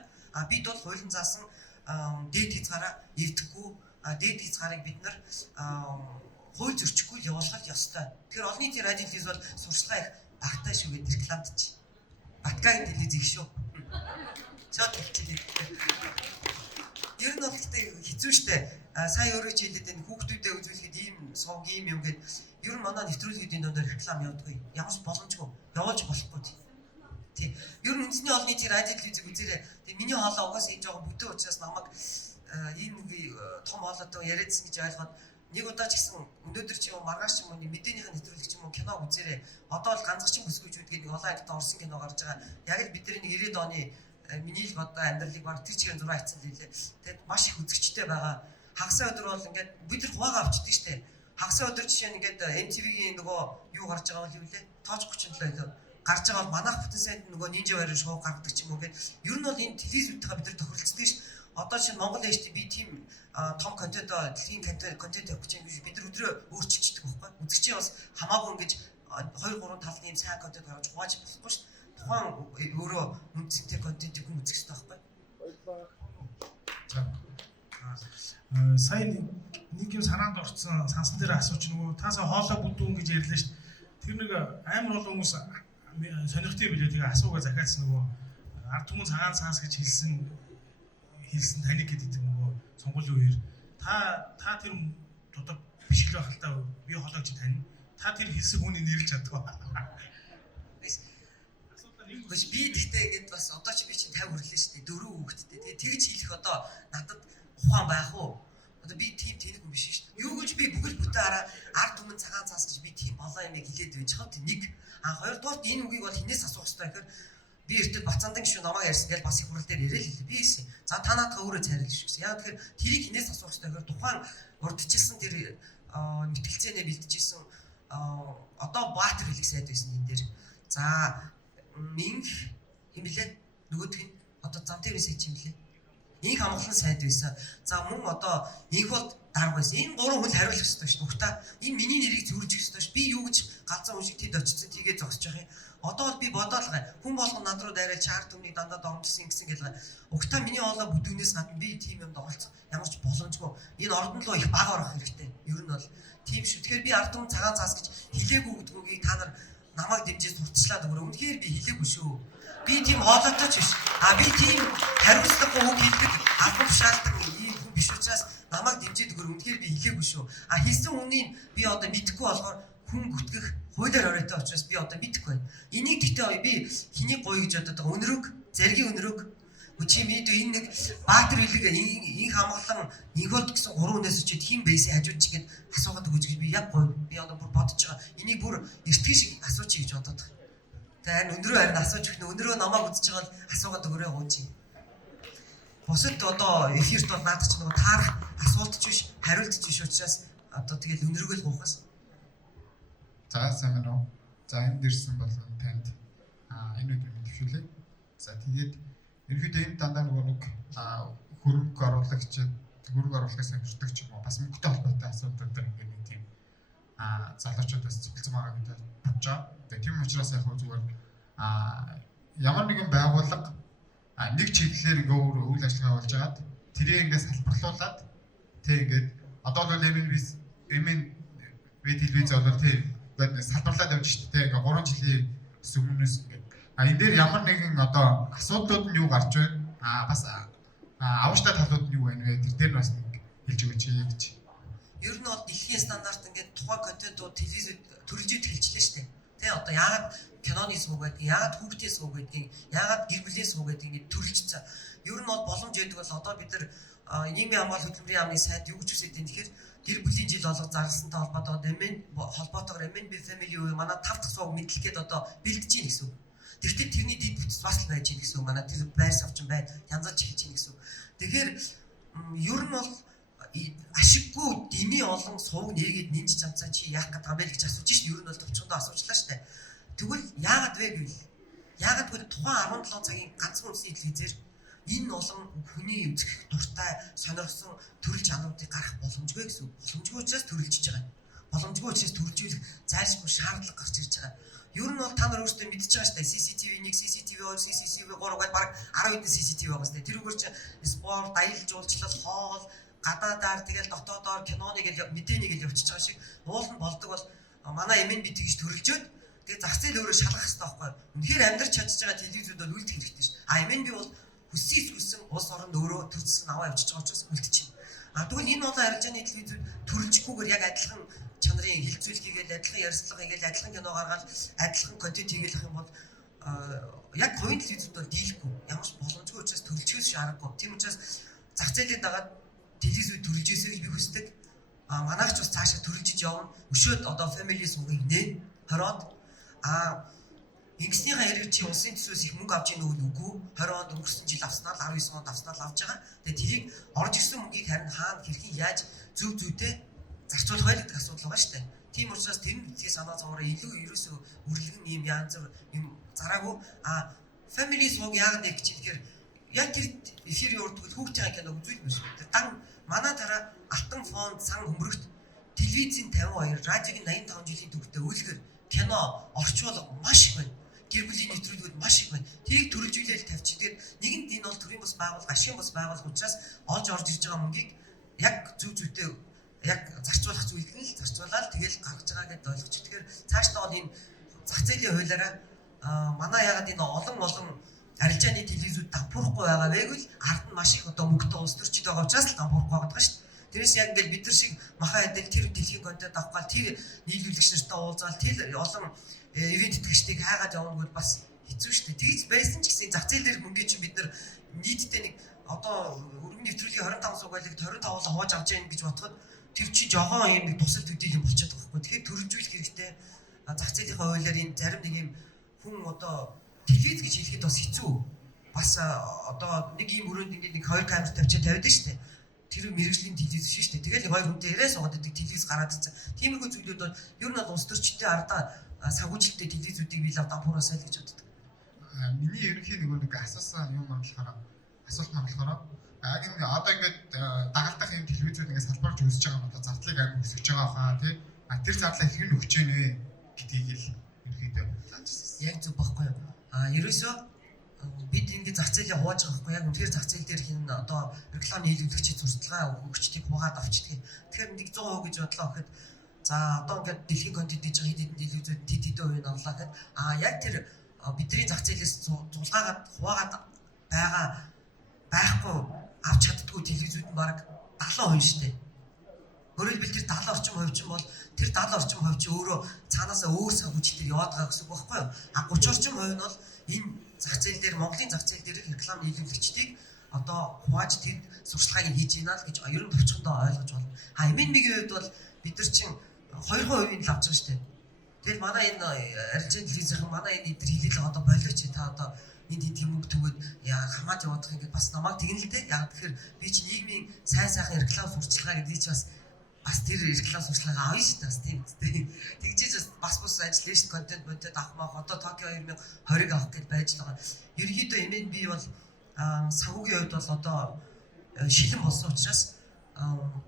Бид бол хуулийн заасан дээд хязгаараа эвдэхгүй. Дээд хязгаарыг бид нар хууль зөрчихгүй явуулах ёстой. Тэгэхээр олон нийтийн радио телевиз бол сурчлага их багтаа шүү гэдэг рекламдж. Баткагийн телевиз их шүү. Чод хэлчихлээ. Ер нь бол ихтэй хэцүү шттэ. Сая өөрөө ч хэлээд энэ хүүхдүүдэд үзүүлэхэд ийм сувг ийм юм гээд ер нь манай нэвтрүүлгүүдийн дундаар реклам явуулдаг. Ямар ч боломжгүй. Явуулж болохгүй. Тий. Ер нь үндэсний олон нийтийн радио телевизийг үзээрэй. Тэгээ миний хоолоо угаас хийж байгаа бүдэн учраас намайг ийм нэг том хоолойтой яриадсан гэж ойлгоод нэг удаа ч гэсэн өнөөдөр ч юм маргааш ч юм уу мэдээнийхэн нэвтрүүлэг ч юм уу кино үзээрэй. Одоо л ганцхан бүсгүйчүүд гэдэг нэг олон ангит орсон кино гарч байгаа. Яг л бидний нэг 90-ад оны миний л одоо амьдралыг баг тэр чигээр зураг хийцэн лээ. Тэгээд маш их үзэгчтэй байгаа. Хагасаа өдөр бол ингээд бид нар хуваагаа авчдаг штэ. Хагасаа өдөр жишээ нь ингээд MTV-ийн нөгөө юу гарч байгаа бол юу лээ? Тооч 37 лөө. Гарч байгаа бол манайх бүтэн сайд нөгөө Ninja Warrior шоу гаргадаг ч юм уу гэд ер нь бол энэ телевизүүдтэйгээ бид нар тохиролцдог ш. Одоо чинь Монгол ээжтэй би тийм том контент дэлхийн контент явах гэж юм биш бид нар өдрөө өөрчилчихдэг байхгүй. Үзэгчийн бас хамаагүй ингэж 2 3 талын юм сайн контент гаргаж хувааж болохгүй ш. Тухайн өөрөө үнцэнтэй контентийг хүн үзэх хэрэгтэй байхгүй. Сая нэг юм санаанд орцсон сансан дээр асууч нөгөө таасаа хоолой бүдүүн гэж ярьлаа ш. Тэр нэг амар олон хүмүүс сонирхтыг билээ тэгээ асуугаа захиалсан нөгөө ард түмэн цагаан цаас гэж хэлсэн таник гэдэг нөгөө сонгуулийн үеэр та тэр дудаг биш л байх л та би хоолойч тань та тэр хэлсэн хүний нэрлж чаддаг. Бас би гэхдээ ингэж бас одоо ч би чинь 50 хүрлээ шүү дээ 4 хүүхэдтэй. Тэгээ тэгж хэлэх одоо надад ухаан байх уу? Одоо би тийм тэнэг хүн биш шүү дээ. Юу гэж би бүгд бүтэн ард түмэн цагаан цаас гэж би тийм болоо юм хэлээд байж хаа нэг. Хоёрдугаар энэ үгийг бол хинээс асуух хэрэгтэй гэхээр би эртэл Бацаандан гişүү намайг ярьсан гэж бас их хурал дээр яриа л хэлээ. Би хэлсэн. За та наадаа өөрөө цайрлах шүү гэсэн. Яг тэгэхээр тэрийг хинээс асуух хэрэгтэй гэхээр тухайн урдчилсан тэр мэтгэлцээнээ бэлдчихсэн одоо Баатар хэлэх сайд байсан энэ дээр. За инх хэмлээ нөгөөх нь одоо зам тээврийн сайд юм лээ. Инх амгалан сайд байсан. За мөн одоо инх бол дарга байсан. Энэ гурван хүн хариулах хэрэгтэй шүү дээ. Ухта энэ миний нэрийг зөвлөж хэрэгтэй шүү. Би юу гэж ганцхан хүн шиг тэд очицсан тийгээ зогсож явах юм. Одоо бол би бодоолгаа. Хүн болгон над руу дайраад чаар төмнийг дандаа догмжсэн гэсэн гэлээ. Ухта миний хоолой бүдүүнээс гадна би тийм юмд оролцох ямар ч боломжгүй. Энэ ордон руу их баг орох хэрэгтэй. Ер нь бол тийм шүү. Тэгэхээр би ард түмэн цагаан цаас гэж хилээгүй гэдгүйгийг та нар намайг дэмжиж сурталчлаад өгөрөө. Үнэхээр би хилээгүй шүү. Би тийм хоолойтой ч биш. Би тийм хариуцлагагүй үг хэлдэг албан тушаалдаг ийм хүн биш учраас намайг дэмжиж өгөрөө. Үнэхээр би хилээгүй шүү. Хэлсэн хүнийг би одоо мэдэхгүй болохоор хүн гүтгэх хуулиар оройтой учраас би одоо мэдэхгүй байна. Энийг гэхдээ би хэнийг гоё гэж бодоод байгаа. Өнрөг, заргийн өнрөг. Чи мэдв энэ нэг Баатар хэлэг инх хамгаалан инхолд гэсэн 3 хүнээс очиод хэн байсан хажууд чи гэд асуугаад өгөөч гэж би яг гоё. Би одоо бүр бодож байгаа. Энийг бүр эртгэн шиг асуучих гэж бодоод байгаа. Тэгээ харин өнрөө харин асууж өгнө. Өнрөө намайг үзэж байгаа л асуугаад өгөрөө гоо чи. Бусад одоо эфирт бол наадах ч нэг таарах асуулт ч биш, хариулт ч биш учраас одоо тэгэл өнрөөгөө л гоохоос. За сайн байна уу? За энд ирсэн болгон танд энэ өдөр мэдвшүүлээ. За тэгээд ерөнхийдөө энэ дандаа нэг хөрөнгө оруулагчаас амжирдаг ч юм уу бас мөнгөтэй холбоотой асуудал дээр нэг тийм залуучуудаас цугласан байгаа гэдэг бодож байгаа. Тэгээд тийм учраас яг зүгээр ямар нэгэн байгууллага нэг чиглэлээр ингээ өөр үйл ажиллагаа болж байгаад тэрийг ингээ салбарлуулад тэг ингээд одоо бол MN телевиз болоод тийм ингээд салбарлаад явж шүү дээ. Ингээ 3 жилийн өмнөөс ингээд энэ дээр ямар нэгэн одоо асуудлууд нь юу гарч байна? Бас авааштай талууд нь юу байна вэ? Тэр дээр бас нэг хэлж өгөөч гэж. Ер нь бол дэлхийн стандарт ингээд тухайн контентууд телевизэд төрөлжид хэлжлээ шүү дээ. Тэ одоо яагаад киноны сувг гэдэг, яагаад хүүхдийн сувг гэдэг, яагаад гэр бүлийн сувг гэдэг ингээд төрөлжсөн. Ер нь бол боломж өгдөг бол одоо бид нар нийгмийн хамгаалалт хөтөлбөрийн яамны сайд юу гэж үсэд энэ тэгэхээр гэр бүлийн жил болго зарласантай холбоотойгоор MNB family уу манай 5 дахь сувг мэдлэх гээд одоо бэлдэж гин гэсэн үг. Тэгвэл тэрний дэд бүтц бас л байж гин гэсэн үг. Манай тэр байр савчин байна. Янзаж хэлж гин гэсэн үг. Тэгэхээр ер нь бол ашиггүй дэмий олон сувг нээгээд нэмж чамцаа чи яах гэдэг юм бэ гэж асууж шин ер нь бол төвчөндөө асуучлаа штэ. Тэгвэл яагаад вэ гэвэл яагаад гэвэл тухайн 17 цагийн ганцхан үндэсний телевизээр энэ олон хүний үзэх дуртай сонирхсон төрөл чанаруудыг гарах боломжгүй гэсэн. Боломжгүй учраас төрөлжиж байгаа юм. Боломжгүй учраас төрөлжүүлэх зайлшгүй шаардлага гарч ирж байгаа. Ер нь бол та нар өөрсдөө мэдчихэж байгаа шүү дээ. CCTV 1, CCTV 2, CCTV 3 гэдэг баг 10 хэдэн CCTV байгаа шүү дээ. Тэр үгээр чинь спорт, аялал жуулчлал, хоол, гадаадаар тэгэл дотоодоор киноны гэл мэдээний гэл явчихж байгаа шиг уул нь болдог бол манай MNB тэгж төрөлжөөд тэгээ зах зээл өөрөө шалгах хэрэгтэй байхгүй. Үнэхээр амьдарч чадчих байгаа телевизүүд бол үлдэх хэрэгтэй шүү. MNB бол хүссэн улс орнд өөрөө төрөлсөн аваа явчихж байгаа учраас үлдчихэв. Тэгвэл энэ олон арилжааны телевизүүд төрөлжихгүйгээр яг адилхан чанарын хилцүүлэг хийгээл адилхан ярьцлага хийгээл адилхан кино гаргаад адилхан контент хийгээл ах юм бол яг хувийн телевизүүд бол дийлэхгүй. Ямар ч боломжгүй учраас төрөлжихөөс шаардлагагүй. Тийм учраас зах зээлийн дагаад телевизүүд төрөлжөөсэй гэж би хүсдэг. Манайх ч бас цаашаа төрөлжиж явна. Өшөөд одоо family сувгийг нэ хороод ингэснийхаа хэрэг чи улсын төсвөөс их мөнгө авч ийн үгүй 20 онд өнгөрсөн жил авснаа л 19 онд авснаа л авч байгаа. Тэгээ тэрийг орж ирсэн мөнгийг харин хаана хэрхэн яаж зөв зүйтэй зарцуулах вэ гэдэг асуудал байгаа шүү дээ. Тийм учраас тэр нэгдгээ санаа зовоороо илүү ерөөсөө үрлэгэн юм янз бүр юм зараагүй family сувг яагаад нэг чинь тэгэхээр яг тэр эфирийн урд тэгвэл хүүхдийн киног үзүүл биш. Дан манай дараа алтан фонд сан хөмрөгт телевизийн 52, радиогийн 85 жилийн төвтэй үлгэр кино орчуулга маш их байна. Гэр бүлийн нэвтрүүлгүүд маш их байна. Тэрийг төрөлжүүлэл тавьчих. Тэгээд нэгэнт энэ бол төрийн бас байгууллага, ашигын бас байгууллага учраас олж орж ирж байгаа мөнгийг яг зөв зүйтэй яг зарцуулах зүйлд нь л зарцуулаад тэгэл гаргаж байгаа гэдээ ойлгочих. Тэгэхээр цаашдаа бол энэ зах зээлийн хуулиараа манай ягаад энэ олон арилжааны телевизүүд дампуурахгүй байгаа вэ гэвэл ард нь маш их одоо мөнгөтэй улс төрчид байгаа учраас л дампуурахгүй байгаа даа шүү дээ. Тэрээс яг ингээл бид нар шиг махан адил тэр дэлхийн контент авах гал тэр нийлүүлэгч нартай уулзаал тэр олон ивент итгэгчдийг хайгаад явна гэвэл бас хэцүү шүү дээ. Тэгж байсан ч гэсэн зах зээлээр мөнгөний чинь бид нар нийтдээ нэг одоо өргөн нэвтрүүлгийн 25 сугаалыг 25-аар хувааж авч яах гэж бодоход тэр чи жоохон юм нэг тусал төдий юм болчиход байгаа байхгүй. Тэгэхээр төрөлжүүлэх хэрэгтэй. Зах зээлийнхаа хуулиар энэ зарим нэг юм хүн одоо телевиз гэж хэлэхэд бас хэцүү. Бас одоо нэг юм өрөөнд ингээд нэг хоёр камер тавьдаг шүү дээ. Тэр мэрэгжлийн телевиз биш шүү дээ. Тэгэл хоёр хүнтэй яриа суугаад байдаг телевиз гараад ирсэн. Тиймэрхүү зүйлүүд бол ер нь бол улс төрчдийн ардаа санхүүжилттэй телевизүүдийг бий лав дампуураа сайн л гэж боддог. Миний ерөнхий нэг асуусан юм асуулт маань болохоор яг ингэ одоо ингээд дагалдах юм телевизүүд ингээд салбарч үүсэж байгаа нь одоо зардлыг амар өсгөж байгаа хаа тий. Тэр зарлаа хэрэг өгч гэнэ вэ гэдгийг л ерөнхийдөө заажсан. Яг зөв баггүй юу? Ерөөсөө бид ингээд зах зээлээ хувааж байгаа байхгүй яг үнэхээр зах зээл дээр хин одоо рекламын нийлүүлэгчид сурталчилгаа өгөгчдийг хугаад авчдаг. Тэгэхээр нэг 100% гэж бодлоо гэхэд за одоо ингээд дэлхийн контент хийж байгаа хэд хэдэн телевизүүд тэд хэдэн хувийг авлаа гэхэд яг тэр бидний зах зээлээс зулгаагаад хуваагаад байхгүй авч чаддгүй телевизүүд нь баг 70% шүү дээ. Өөрөөр хэлбэл тэр 70 орчим хувь чинь бол тэр 70 орчим хувь чинь өөрөө цаанаасаа өөр санхүүжилтээр яваад байгаа гэсэн үг байхгүй юу? 30 орчим хувь нь бол энэ зах зээл дээр Монголын зах зээл дээр реклам нийлүүлэгчдийг одоо хувааж тэр сурчлагыг хийж ийна л гэж ер нь товчхондоо ойлгож байна. MNB-ийн хувьд бол бид нар чинь 2% л авч байгаа шүү дээ. Тэгэл манай энэ арилжааны телевизийн манай энэ эдгээр хилэл одоо болооч та одоо энд тийм мөнгө төгөөд хамаад явах ингээд бас намайг тэгнэ л дээ. Яг тэгэхээр би чи нийгмийн сайн сайхан реклам сурчлагаа гэдэг чи бас тэр реклам сурчлагаа авъя шүү дээ. Бас тийм үстэй. Тэгжээж бас ажил лист контент бодод авах маа одоо Токио 2020-ыг авах гэж байж байгаа. Ерөнхийдөө MNB бол санхүүгийн хувьд бол одоо шилэн болсон учраас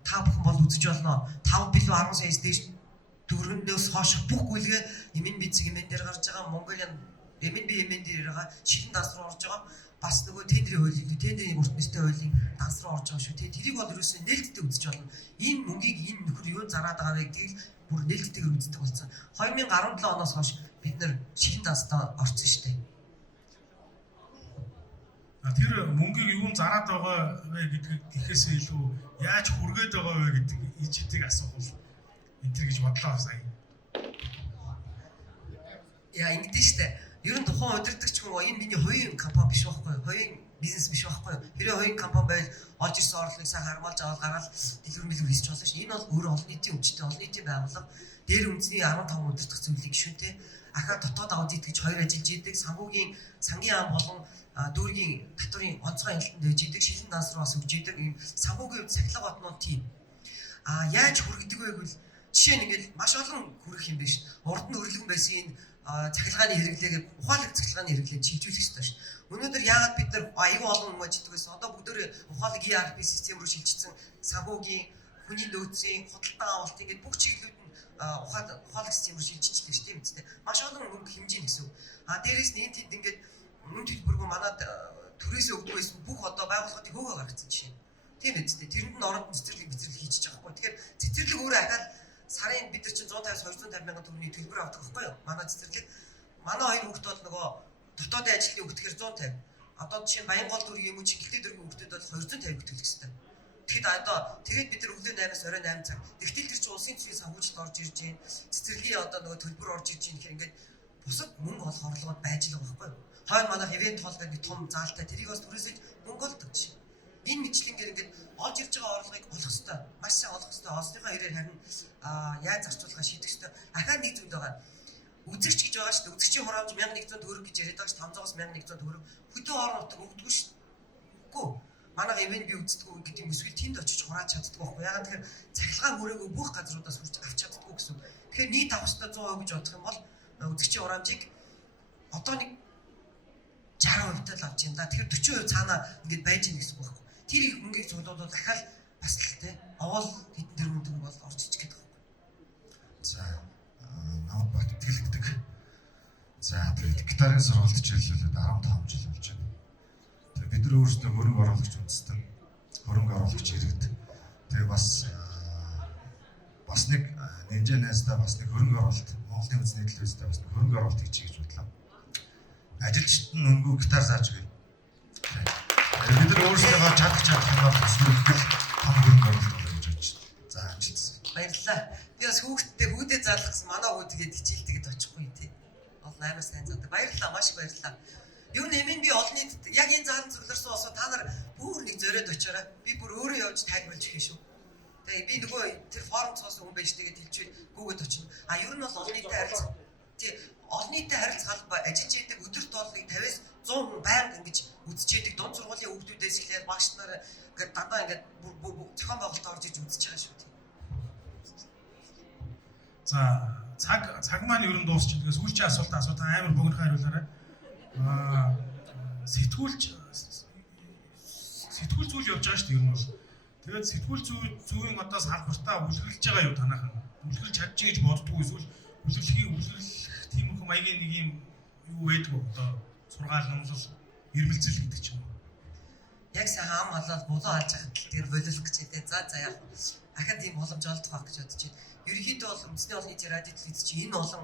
та бүхэн бол үзэж болно. 5 билүү 10 саяас дээш төгрөгнөөс хойш бүх гүйлгээ MNB цэгийн дээр гарч байгаа Mongolian MNB дээрээ шилэн данс руу орж байгаа. Бас нөгөө тендерийн тендерийн урт нэртэй хуулийн данс руу орж байгаа шүү. Тэрийг бол ерөөсөө нээлттэй үзэж болно. Энэ мөнгийг энэ нөхөр юу зараад байгаа вэ гэдгийг бүр нээлттэйгээр үздэг болсон. 2017 оноос хойш бид нэр шилэн данстай орсон шүү дээ. Тэр мөнгийг юу зараад байгаа вэ гэдгийг гэхээсээ илүү яаж хүргээд байгаа вэ гэдэг ичдэг асуух бол энэ гэж бодлоо сая. Ингэдэж штэ. Ер нь тухайн удирдагч хүн энэ миний хувийн компани биш байхгүй юу? Хувийн бизнес биш байхгүй юу? Хэрэв хувийн компани байл олж ирсэн орлогыг сайн хармалж аваад гараад дэлгэр мэлгэр хийж болно ш. Энэ бол өөрөө олон нийтийн өмчтэй олон нийтийн байгууллага дээр үндэсний 15 удирдах зүйлийг гişүнтэй ахаа дотоод аудит гэж хоёр ажиллаж идэг сангийн ам болон дүүргийн татврын онцгой хяналтанд ээж идэг шилэн данс руу бас өгж идэг ийм санхүүгийн цахилгаан готнууд тийм. Яаж хүргэдэг вэ гэвэл жишээ нь ингээл маш олон хүрэх юм биш. Урд нь өрлөгөн байсан энэ цахилгааны хэрэглээгээ ухаалаг цахилгааны хэрэглээд шилжүүлэх ёстой ш. Өнөөдөр яагаад бид нар аюул олон юм ажилладаг байсан. Одоо бүгдөө ухаалаг ERP систем рүү шилжчихсэн санхүүгийн хүний нөөцийн худалдан авалт ингээд бүх чиглэлүүд нь ухаалаг систем рүү шилжчихлээ ш. Тийм үстэй. Маш олон мөнгө хэмжээ гэсэн үг. Дээрээс нь энэ тэнд ингээд мөнгө төлбөргүй манад төрөөсөө өгдөг байсан бүх одоо байгууллагын хөөгөө гаргацсан жишээ. Тийм үстэй. Тэрэнд нь орон цэцэрлэг хийж байгаа байхгүй. Тэгэхээр цэцэрлэг өөрөө ахаад сарын бид нар чинь 150-250 мянган төгрөгийн төлбөр авдаг байхгүй юу? Манай цэцэрлэг. Манай хоёр хүүхэд бол нөгөө дотоодын ажлын хүүхдээр 150. Одоо жишээ нь Баянгол дүүргийн юм уу Чингэлтэй дүүргийн хүүхдэд бол 250 төлөх хэрэгтэй. Тэгэхэд одоо тэгээд бид нар өглөө 8-аас орой 8 цаг. Тэгтэл тэр чинь улсын төсвийн санхүүжилт орж ирж байна. Цэцэрлэгийн одоо нөгөө төлбөр орж ирж байна гэхээр ингээд бусад мөнгө олох орлогод байж л байгаа байхгүй юу? Хойно манайх ивент хол гэдэг том заалтай тэрийг бас түрээсээ мөнгө олдог чинь. Энэ мэтлэнгээр ингээд олж ирж байгаа орлогыг олох хэрэгтэй. Маш сайн олох хэрэгтэй. Олсныхаа ирээр харин яаж зарцуулахаа шийдэх хэрэгтэй. Ахаад нэг зүйл байгаа. Үзэгч гэж байгаа шүү дээ. Үзэгчийн хураамж 1100 төгрөг гэж яриад байгаа шүү. 500-аас 1100 төгрөг. Хөдөө орон нутаг өгдөггүй шүү. Үгүй. Манай ивент би үздэггүй гэдэг юм эсвэл тэнд очиж хураач чаддаггүй байхгүй. Ягаад тэгэхээр цахилгаан хүрээгүй бүх газруудаас хүрч авч чаддаггүй гэсэн. Тэгэхээр нийт авах хэрэгтэй 100% гэж бодох юм бол үзэгчийн хураамжийг одоо нэг 60% л авч юм да. Тэгэхээр 40% цаанаа ингэж байж гин гэсэн үг байхгүй. Тэр их мөнгийг цуглуулбал дахиад бас л тэ овол хэдэн тэрбум төгрөг бол орж ич гэдэг байна. За намайг бат тэлэгдэг. За тэгээд гитарын сургалт хичээллүүлээд 15 жил болж байна. Тэгээд бид нар өөрсдөө хөрөнгө оруулагч үндэстэн хөрөнгө оруулагч иргэд. Тэгээд бас нэг нэмжээнээсээ бас нэг хөрөнгө оруулалт Монголын үндэсний төлөөсөө бас нэг хөрөнгө оруулалт хийчих гэж бодлоо. Ажилчид нь өнгөө гитар зааж өгье. Бид нар өөрсдөө чадах юм бол зөвхөн том хөрөнгө оруулалт гэж бодож байна. За амжилт. Баярлалаа. Би бас хүүдээ заалах гэсэн манай хүү тэгээд хичээлтэйгэд очихгүй тий. Олон амар сайн заадаг. Баярлалаа, маш их баярлалаа. Юу нэмэн би олон нийтэд яг энэ заалан зөвлөрсөн осоо та нар бүр нэг зориод очиорой. Би бүр өөрөө явж тайлбарлаж өгье шүү. Тэгээ би нөгөө тэр форум цоосон хүн байж тэгээд хэлчихвэл гүгэд очино. Ер нь бол олон нийтэд харилцаа. тий олон нийтэд харилцах алба ажиллаж байдаг өдөр тооллыг 50-аас 100 хүн байнга ингэж үзэж яадаг дунд сургуулийн хүүхдүүдээс эхлээд багш нар ингээд дандаа ингээд зохион байгуулалт орж иж үзэж байгаа шүү тий. За цаг маань ер нь дуусчих. Тэгэхээр сүүлчийн асуулт амар богинохон хариулаарай. Сэтгүүлч зүйл явж байгаа шүү дээ ер нь бол. Тэгээд сэтгүүл зүйн одоо салбартаа үлгэрлэж байгаа юу танайхан? Үлгэрлж чадчих гэж боддгоо эсвэл үлгэрлэх тийм их маягийн нэг юм юу байдаг вэ? Одоо сургаал номлол ирмэлцэл гэдэг ч юм уу. Яг сайхан ам халаад булан алж хахад тэр болиулах гэж хэлээ. За яг ахад ийм боломж олдох байх гэж бодож байна. Ерөнхийдөө бол үндэсний олон нийтийн радио телевиз чинь энэ олон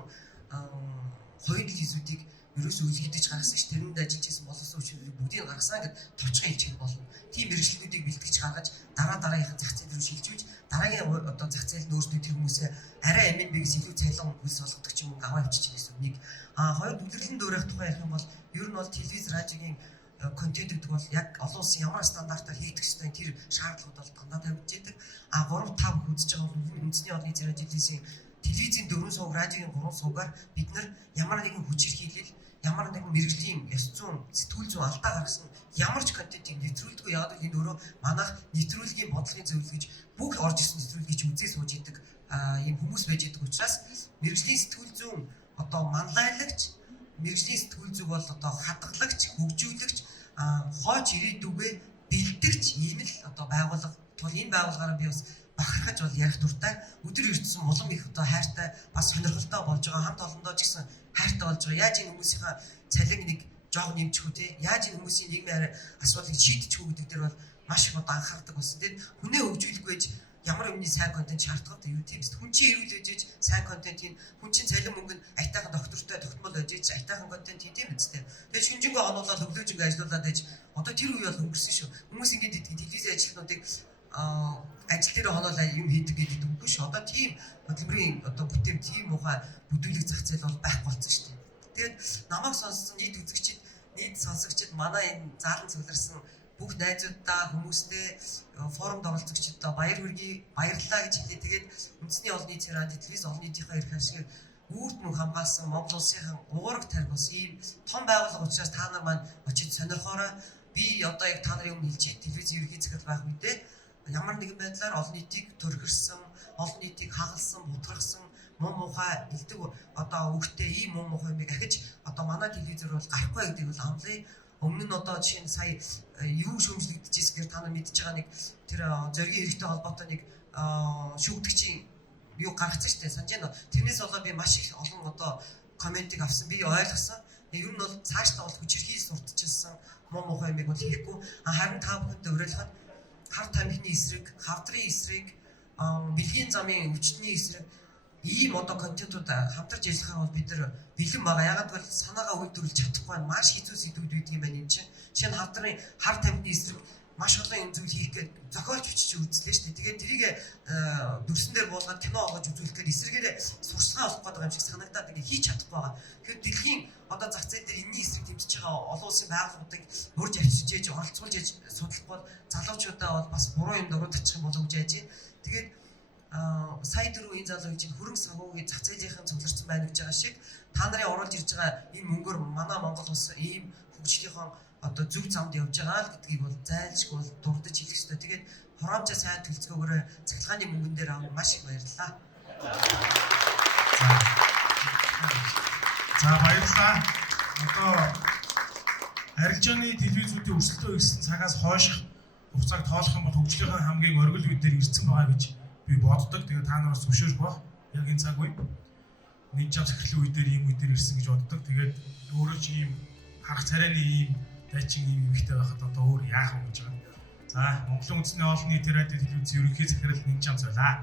хоёрын телевизүүдийг ерөөсөө үлгэдэж гаргасан ш. Тэрэнд ажиллаж исэн боловсон хүчнүүдийг бүгдийг гаргасан гэд товчхон хэлчих болно. Тийм мэрэгчлүүдийг бэлтгэж гаргаж дараагийнхаа зах зээл рүү шилжүүлж дараагийн одоо зах зээлд өөрсдөө тэр хүмүүсээ арай амин бигс илүү цалин хөлс олгодог ч юм уу аваа авчиж гэсэн нэг. Хоёр үлгэрлэн дуурайх тухай ярих юм бол ер нь бол телевиз радиогийн контент гэдэг бол яг олон улсын ямар стандартаар хийгдэх ёстой тэр шаардлагууд бол дандаа тавьж яадаг. 3-5 үзэж байгаа бол үндэсний олон нийтийн радио телевизийн 4 сувг, радиогийн 3 сувгаар бид нар ямар нэгэн хүч хэрхийлэл, ямар нэгэн мэрэгжлийн ёс зүйн, сэтгүүл зүйн алдаа гаргасан ямар ч контентийг нэвтрүүлдэггүй. Яг л энэ өөрөө манайх нэвтрүүлгийн бодлогын зөвлөл гэж бүх орж ирсэн нэвтрүүлгийг үзээ сууж идэг ийм хүмүүс байж идэг учраас мэрэгжлийн сэтгүүл зүйн одоо манлайлагч, мэрэгжлийн сэтгүүл зүйг бол одоо хадгалагч, хөгжүүлэгч, хойч ирээдүгээ бэлтгэгч ийм л одоо байгууллага тул энэ байгууллагаараа би бас бахархаж бол ярих дуртай. Өдөр ирсэн улам их одоо хайртай бас сонирхолтой болж байгаа хамт олондоо ч гэсэн хайртай болж байгаа. Яаж энэ хүмүүсийнхаа цалин нэг жоог нэмчих үү те? Яаж энэ хүмүүсийн нийгмийн асуудлыг шийдчих үү гэдэг дээр бол маш их одоо анхаардаг болсон. Тэгэд хүнээ хөгжүүлэх байж ямар өмнө сайн контент шаардлагатай юу тийм биз? Хүн чинь эрүүл ээжж сайн контент хийн, хүн чинь цалин мөнгөнд айтайхан доктортой тогтмол ээжж айтайхан контент хийн тийм биз? Тэгээд шинжэнгөө онуулаад өглөөжингөө ажиллаулаад ээж одоо тэр үе бол өнгөрсөн шүү. Хүмүүс ингээд телевизийн ажилтнуудыг ажил дээр хоноолаа юм хийдэг гэдэг үгүй шүү. Одоо тийм хөдөлмөрийн одоо бүтэем тийм ухаан бүдүүлэг зах зээл бол байхгүй болсон шүү дээ. Тэгээд намайг сонссон нийт үзэгчид, нийт сонсогчид манай энэ заалан цугларсан бүх найзуудаа хүмүүстэй форумд оролцогчдоо баяр хүргэе, баярлалаа гэж хэлээ. Тэгээд үндэсний олон нийтийн радио телевиз олон нийтийнхээ эрх ашиг үүрт мөн хамгаалсан Монгол улсынхан уурах таргус ийм том байгууллага учраас та нар маань очиж сонирхоорой. Би одоо яг та нарын өмнө хэлж телевизийн ерөнхий захирал байх үедээ ямар нэгэн байдлаар олон нийтийг төргөрсөн, олон нийтийг хагалсан, бутрахсан, муу мухай элдэг одоо өгтөө ийм муу мухай юмыг ахиж одоо манай телевизээр бол гарахгүй гэдэг бол амлаа. Өмнө нь одоо жишээ нь сая юу шүүмжлэгдэж ирсгээр та нар мэдж байгаа нэг тэр зоригийн эрхтэй холбоотой нэг шүүгдэгчийн юу гаргацсан шүү дээ. Санаж байна уу? Тэрнээс болоо би маш их олон одоо комментиг авсан. Би ойлгосон. Ер нь бол цаашдаа бол хүчирхий сурталчилсан муу мухай юмыг бол хийхгүй. Харин та бүхэнд уриалгаад хар тамхины эсрэг, хавдрын эсрэг, бэлгийн замын өвчтний эсрэг ийм одоо контентууд хамтарч ажиллахаар бол бид нар бэлэн байгаа. Ягаад гэвэл санаагаа үйлдвэрлэж чадахгүй маш хэцүү сэдвүүд байдаг юм байна энэ чинь. Жишээ нь хавдрын хар тамхины эсрэг маш олон юм зүйл хийх гээд зохиолч бичиж үзлээ шүү дээ. Тэгээд тэрийг дүрсэн дээр буулгаад кино оогож үзүүлэхээр эсрэгээр сурчлагаа олох гэдэг юм шиг санагдаад ингээ хийж чадахгүй байгаа. Тэгэхээр дэлхийн одоо зах зээл дээр энэний эсрэг тэмцэж байгаа олон улсын байгууллагуудыг урьж авчиж ээж оролцуулж ээж судлахгүй залуучуудаа бол бас буруу юм дөрөвдчих юм болов гэж яаж юм. Тэгээд сая дөрөв энэ залуу гэж хөрөнгө санхүүгийн зах зээлийнхэн цугларсан байна гэж байгаа шиг та нарын оруулж ирж байгаа энэ мөнгөөр манай Монгол улс ийм хөгжлийнхөө одоо зөв замд явж байгаа л гэдгийг бол зайлшгүй бол дурдж хэлэх ёстой. Тэгээд хураамжаа сайн төлцгөөгөөр цахилгааны мөнгөн дээр авах маш их баярлалаа. За баярлалаа. Одоо арилжааны телевизүүдийн өрсөлдөө ирсэн цагаас хойш хугацааг тоолох юм бол хөгжлийнхөө хамгийн оргил үе дээр ирсэн байгаа гэж би боддог. Тэгээд та нараас зөвшөөрөх баг. Яг энэ цаг үе. Нэг жав захирлын үе дээр ийм үе дээр ирсэн гэж боддог. Тэгээд өөрөө ч ийм харах царайны ийм дайчин ийм ихтэй байхад одоо өөр яах вэ гэж байгаа. За Монголын үндэсний олон нийтийн радио телевизийн ерөнхий захирал Нэгжам Золаа.